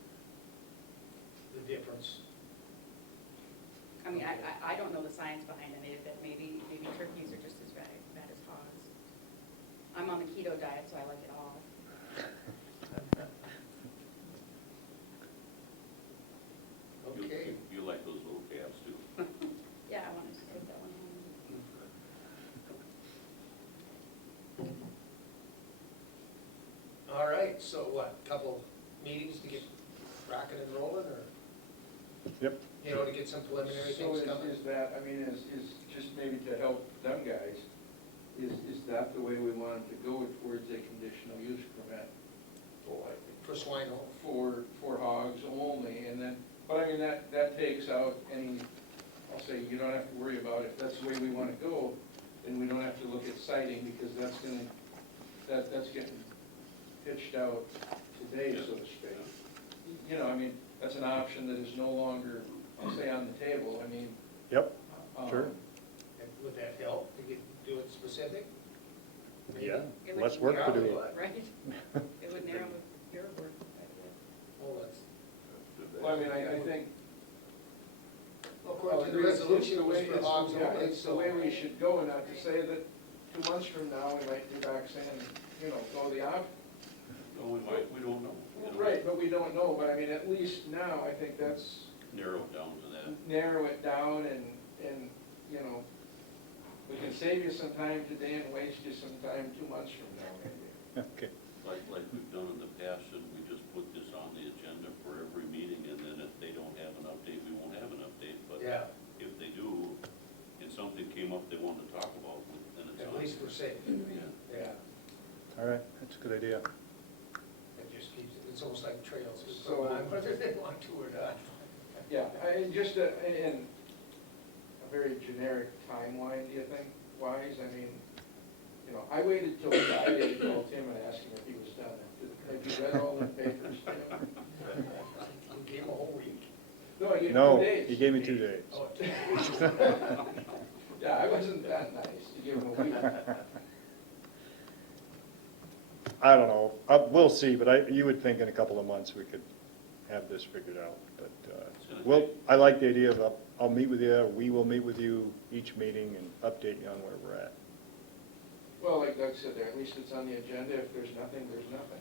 The difference. I mean, I don't know the science behind any of it, maybe turkeys are just as bad as hogs. I'm on the keto diet, so I like it all. Okay. You like those little calves too. Yeah, I wanted to take that one home. All right, so what, couple meetings to get rocking and rolling, or? Yep. You know, to get some preliminary So things coming? is that, I mean, is just maybe to help them guys, is that the way we want to go towards a conditional use permit? Oh, I think. For swine only? For hogs only, and then, but I mean, that takes out any, I'll say, you don't have to worry about if that's the way we wanna go, then we don't have to look at siting, because that's getting pitched out today, so to speak. You know, I mean, that's an option that is no longer, I'll say, on the table, I mean. Yep, sure. And would that help to do it specific? Yeah, It would less work to narrow do. it. Right? It would narrow your work. Well, that's, Well, I mean, I think. well, according to the resolution, it was for hogs Yeah, only, it's the so. way we should go, and not to say that 2 months from now, we might be back saying, you know, go the opposite. No, we might, we don't know. you know. Right, but we don't know, but I mean, at least now, I think that's, Narrow it down to that. narrow it down and, you know, we can save you some time today and waste you some time 2 months from now, maybe. Okay. Like we've done in the past, should we just put this on the agenda for every meeting, and then if they don't have an update, we won't have an update, but Yeah, if they do, and something came up they wanted to talk about, then it's at on. least we're safe. Yeah. Yeah, All right, that's a good idea. it just keeps, it's almost like trails, just So- go on, whether they want to or not. Yeah, just in a very generic timeline, do you think, wise? I mean, you you know, I waited till Friday to call Tim and ask him if he was done. Have you read all the papers, Tim? You gave him a whole week. No, I gave him 2 No, days. he gave me 2 days. Oh, Yeah, I wasn't that nice to give him a week. I don't know, we'll see, but you would think in a couple of months we could have this figured out, but, well, I like the idea of, I'll meet with you, we will meet with you each meeting and update you on where we're at. Well, like Doug said there, at least it's on the agenda. If there's nothing, there's nothing.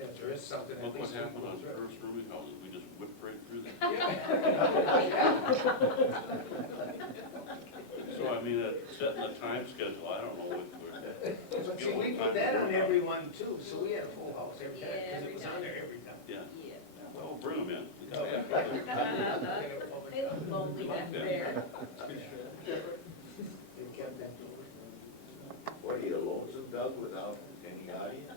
If there is something, at Look what least we happened go on through it. first rooming houses, we just whipped right through that. So I mean, setting a time schedule, I don't know what we're. But see, we put that on everyone too, so we had a full house every time, Yeah, because it was every on time. there every time. Yeah, Yeah. well, bring them in. It's lonely back there. They kept that door. What, you lonesome Doug without any audience?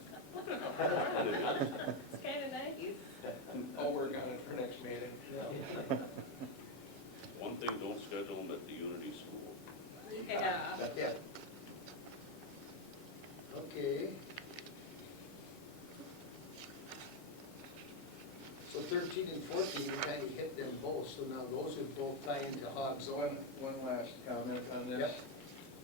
It's kinda nice. I'll work on it for next meeting. One thing, don't schedule them at the Unity School. Yeah. Yeah. Okay. So 13 and 14, we kind of hit them both, so now those would both tie into hog So zone. one last comment on this. Yep.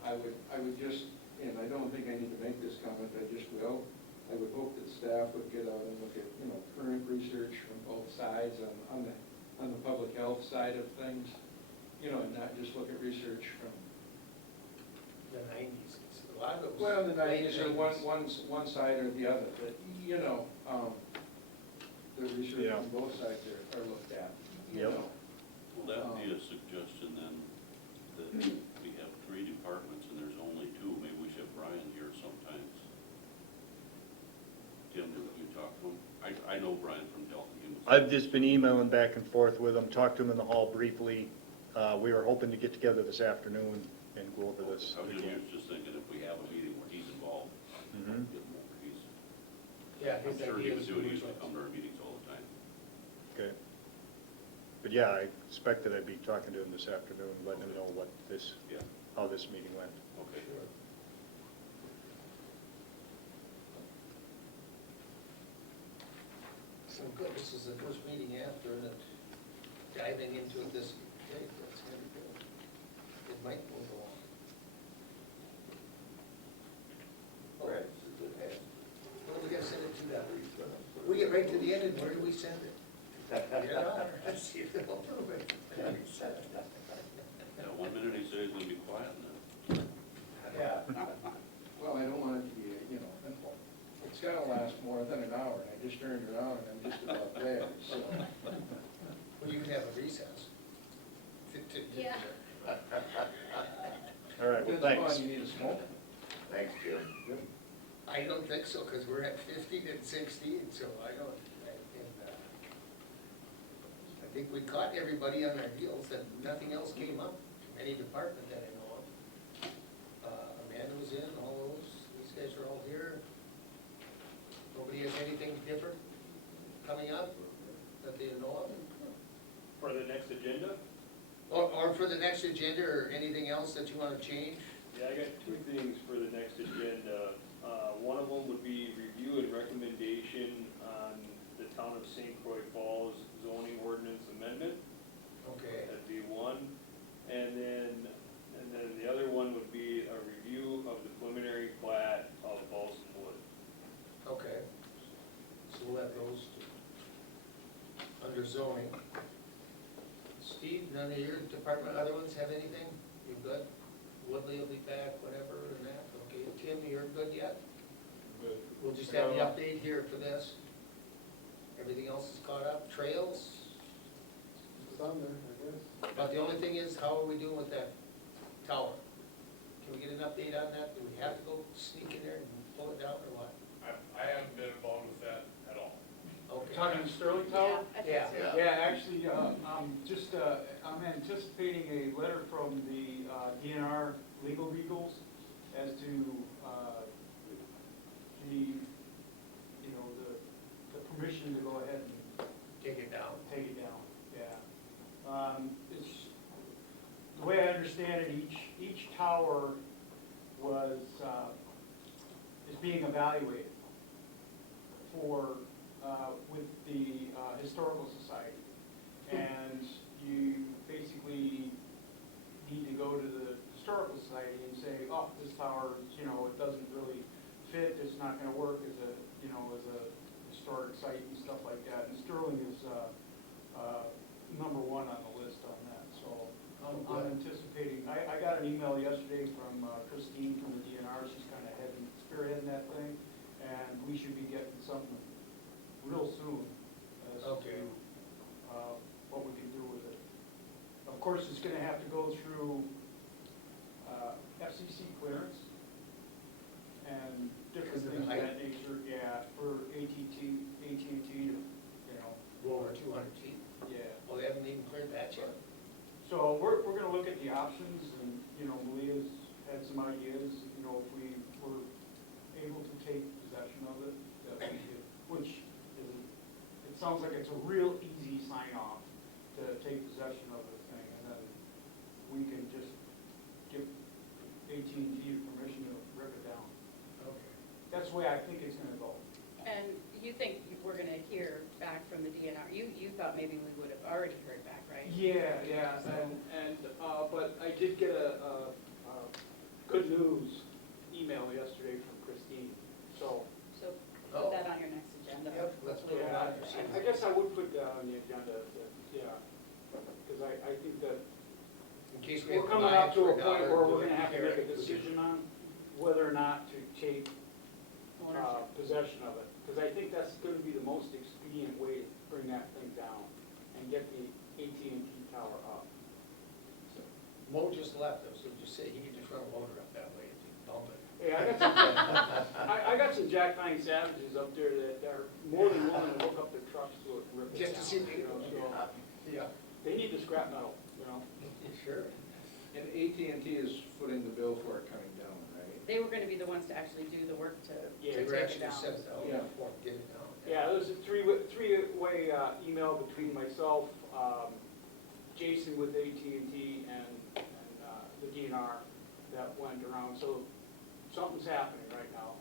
I would just, and I don't think I need to make this comment, I just will. I would hope that staff would get out and look at, you know, current research from both sides on the public health side of things. You know, and not just look at research from, The 90s, a lot of it was. well, the late nineties or one side or the other, but, you know, the research Yeah. from both sides are looked at, you Yep. know. Well, that would be a suggestion then, that we have 3 departments and there's only 2, maybe we should have Brian here sometimes. Tim, did you talk to him? I know Brian from Delta. He was- I've just been emailing back and forth with him, talked to him in the hall briefly. We were hoping to get together this afternoon and go over this I was again. just thinking if we have a meeting where he's involved, Mhm. get him over. Yeah, I'm his sure he idea would is do to it, he move used to it. come to our meetings all the time. Okay. But yeah, I expected I'd be talking to him this afternoon, letting him know what this, Yeah, how this meeting went. okay. Sure. So good, this is the first meeting after and diving into it this day, that's gonna be good. It might move along. Brad, it's a good head. Well, we gotta send it to that. We get right to the end, and where do we send it? Let's see if they'll approve it. Yeah, 1 minute he says he's gonna be quiet and then. Yeah. Well, I don't want it to be, you know, it's gotta last more than an hour, and I just turned around and I'm just about there, so. Well, you can have a recess. Yeah. All right, well, That's thanks. fine, you need a smoke? Thanks, Jim. I don't think so, because we're at 15 and 16, so I don't, I think we caught everybody on their heels, and nothing else came up from any department that I know of. Amanda was in, all these guys are all here. Nobody has anything different coming up that they know of? For the next agenda? Or for the next agenda, or anything else that you want to change? Yeah, I got 2 things for the next agenda. One of them would be review and recommendation on the town of St. Croix Falls zoning ordinance amendment. Okay. That'd be one. And then the other one would be a review of the preliminary plat of Balsam Wood. Okay. So we'll have those under zoning. Steve, none of your department, other ones have anything? You good? Woodley will be back, whatever, and that, okay. Tim, you're good yet? Good. We'll just have the update here for this. Everything else is caught up. Trails? It's on there, I guess. But the only thing is, how are we doing with that tower? Can we get an update on that? Do we have to go sneak in there and pull it down, or what? I haven't been involved with that at all. Okay. Talking to Sterling Tower? Yeah. Yeah, actually, I'm anticipating a letter from the DNR legal legals as to the permission to go ahead and Take it down. take it down, yeah. It's, the way I understand it, each tower was, is being evaluated for, with the Historical Society. And you basically need to go to the Historical Society and say, oh, this tower, you know, it doesn't really fit, it's not gonna work as a, you know, as a historic site and stuff like that. And Sterling is, number one on the list on that, so I'm anticipating, I got an email yesterday from Christine from the DNR, she's kinda spearheading that thing, and we should be getting something real soon as to, what we can do with it. Of course, it's gonna have to go through, FCC clearance and different Because of the things of height? that nature, yeah, for AT&T to, you know, Go over 200 feet. yeah. Well, they haven't even cleared that yet. So we're gonna look at the options, and, you know, Malia's had some ideas, you know, if we were able to take possession of it, that we could, which is, it sounds like it's a real easy sign off to take possession of the thing, and then we can just give AT&T permission to rip it down. Okay. That's the way I think it's gonna go. And you think we're gonna hear back from the DNR? You thought maybe we would have already heard back, right? Yeah, but I did get a good news email yesterday from Christine, so. So put that on your next agenda. Yep, let's put it Yeah, on. I guess I would put that on the agenda, yeah, because I think that In case we have we're to coming buy up it to for a point $1, where do we're it, gonna have to carry make a it. decision on whether or not to take Ownership. possession of it. Because I think that's gonna be the most expedient way to bring that thing down and get the AT&T tower up. Mo just left, I was gonna just say, he could just run a loader up that way and bump it. Hey, I got some Jack Pine Savages up there that are more than willing to hook up their trucks to it and rip it down. Just to see if they, you know, so yeah, they need the scrap metal, you know? sure. And AT&T is footing the bill for it coming down, right? They were gonna be the ones to actually do the work to Yeah, They take were it actually down. sent it out, Yeah. before we get it down. Yeah, there's a three-way email between myself, Jason with AT&T, and the DNR that went around, so something's happening right now.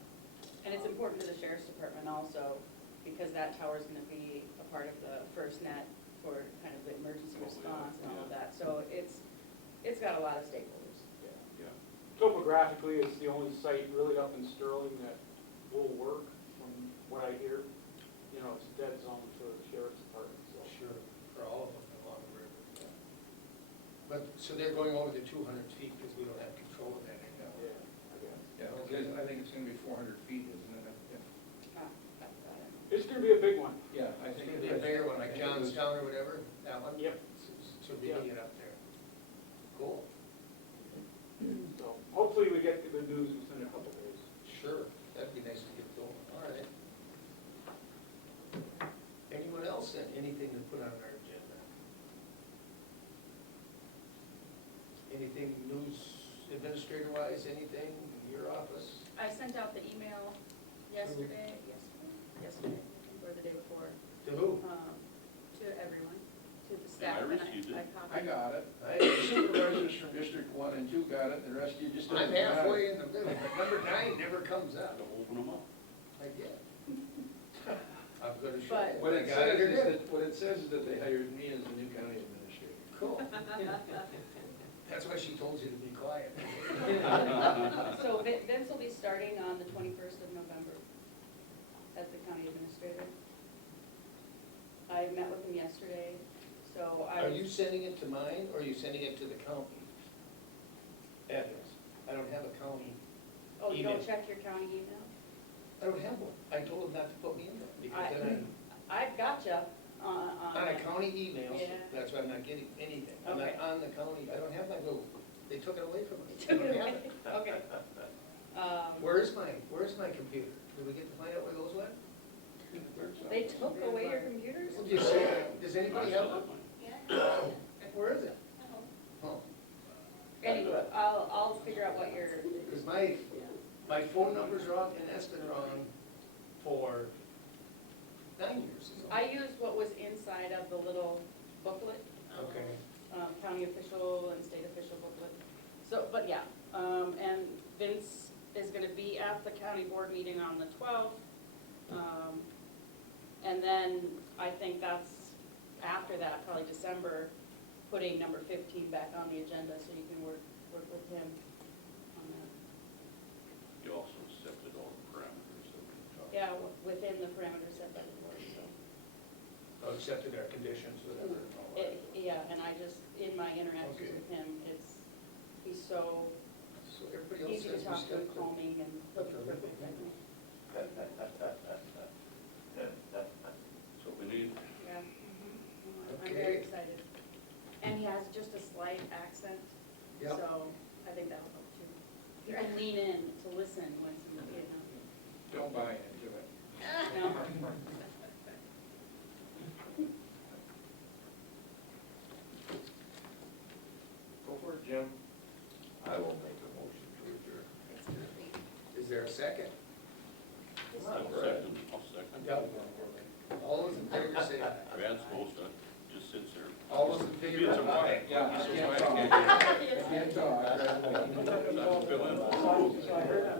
And it's important to the sheriff's department also, because that tower's gonna be a part of the first net for kind of the emergency response and all of that. So it's got a lot of stakeholders. Yeah. Topographically, it's the only site really up in Sterling that will work, from what I hear. You know, it's a dead zone for the sheriff's department, so. Sure, for all of them along the river. But, so they're going over the 200 feet because we don't have control of that anyhow. Yeah, I guess. Yeah, I think it's gonna be 400 feet, isn't it? That's about it. It's gonna be a big one. Yeah, I It's think. gonna be a bigger one, like Johnstown or whatever, that one? Yep. So we can get up there. Cool. So hopefully we get the good news within a couple days. Sure, that'd be nice to get going, all right. Anyone else, anything to put on our agenda? Anything news administrator-wise, anything in your office? I sent out the email yesterday, or the day before, To who? to everyone, to the staff. Iris, and you did? I copied. got it. The supervisors from District 1 and 2 got it, the rest of you just didn't. I'm halfway in the middle, but number 9 never comes up. Open them up. I get. I'm gonna show But- you. What I it got says it is again. that, what it says is that they hired me as the new county administrator. Cool. That's why she told you to be quiet. So Vince will be starting on the 21st of November as the county administrator. I met with him yesterday, so I. Are you sending it to mine, or are you sending it to the county address? I don't have a county, Oh, you don't email? check your county email? I don't have one. I told him not to put me in there, because then I've gotcha on. on a county email, Yeah. that's why I'm not getting anything. I'm not Okay. on the county, I don't have my little, they took it away from me. Took I it don't have away. it. Okay. Where's my computer? Did we get to find out where those went? They took away your computers? Well, does anybody have one? Where is it? Oh, Anyway, I'll figure out what your, because my phone number's wrong, and that's been wrong for 9 years. I used what was inside of the little booklet, Okay. county official and state official booklet. So, but yeah, and Vince is gonna be at the county board meeting on the 12th. And then I think that's, after that, probably December, putting number 15 back on the agenda so you can work with him on that. You also accepted all the parameters that we talked. Yeah, within the parameters set by the board, so. Accepted our conditions, whatever, and all that. Yeah, and I just, in my interactions Okay. with him, he's so So everybody else easy to says we talk to, stepped in. calming, and perfect, I think. That's what we need. Yeah. I'm Okay. very excited. And he has just a slight accent, Yep. so I think that'll help too. You can lean in to listen when somebody, Don't buy into it. No. Go for it, Jim. I will make a motion to adjourn. Is there a second? I'll second. I'll second. Doug. All those in favor say aye. Brad's supposed to, just sits there. All those in favor say aye. Yeah, I can't talk. I can't talk. Fill in.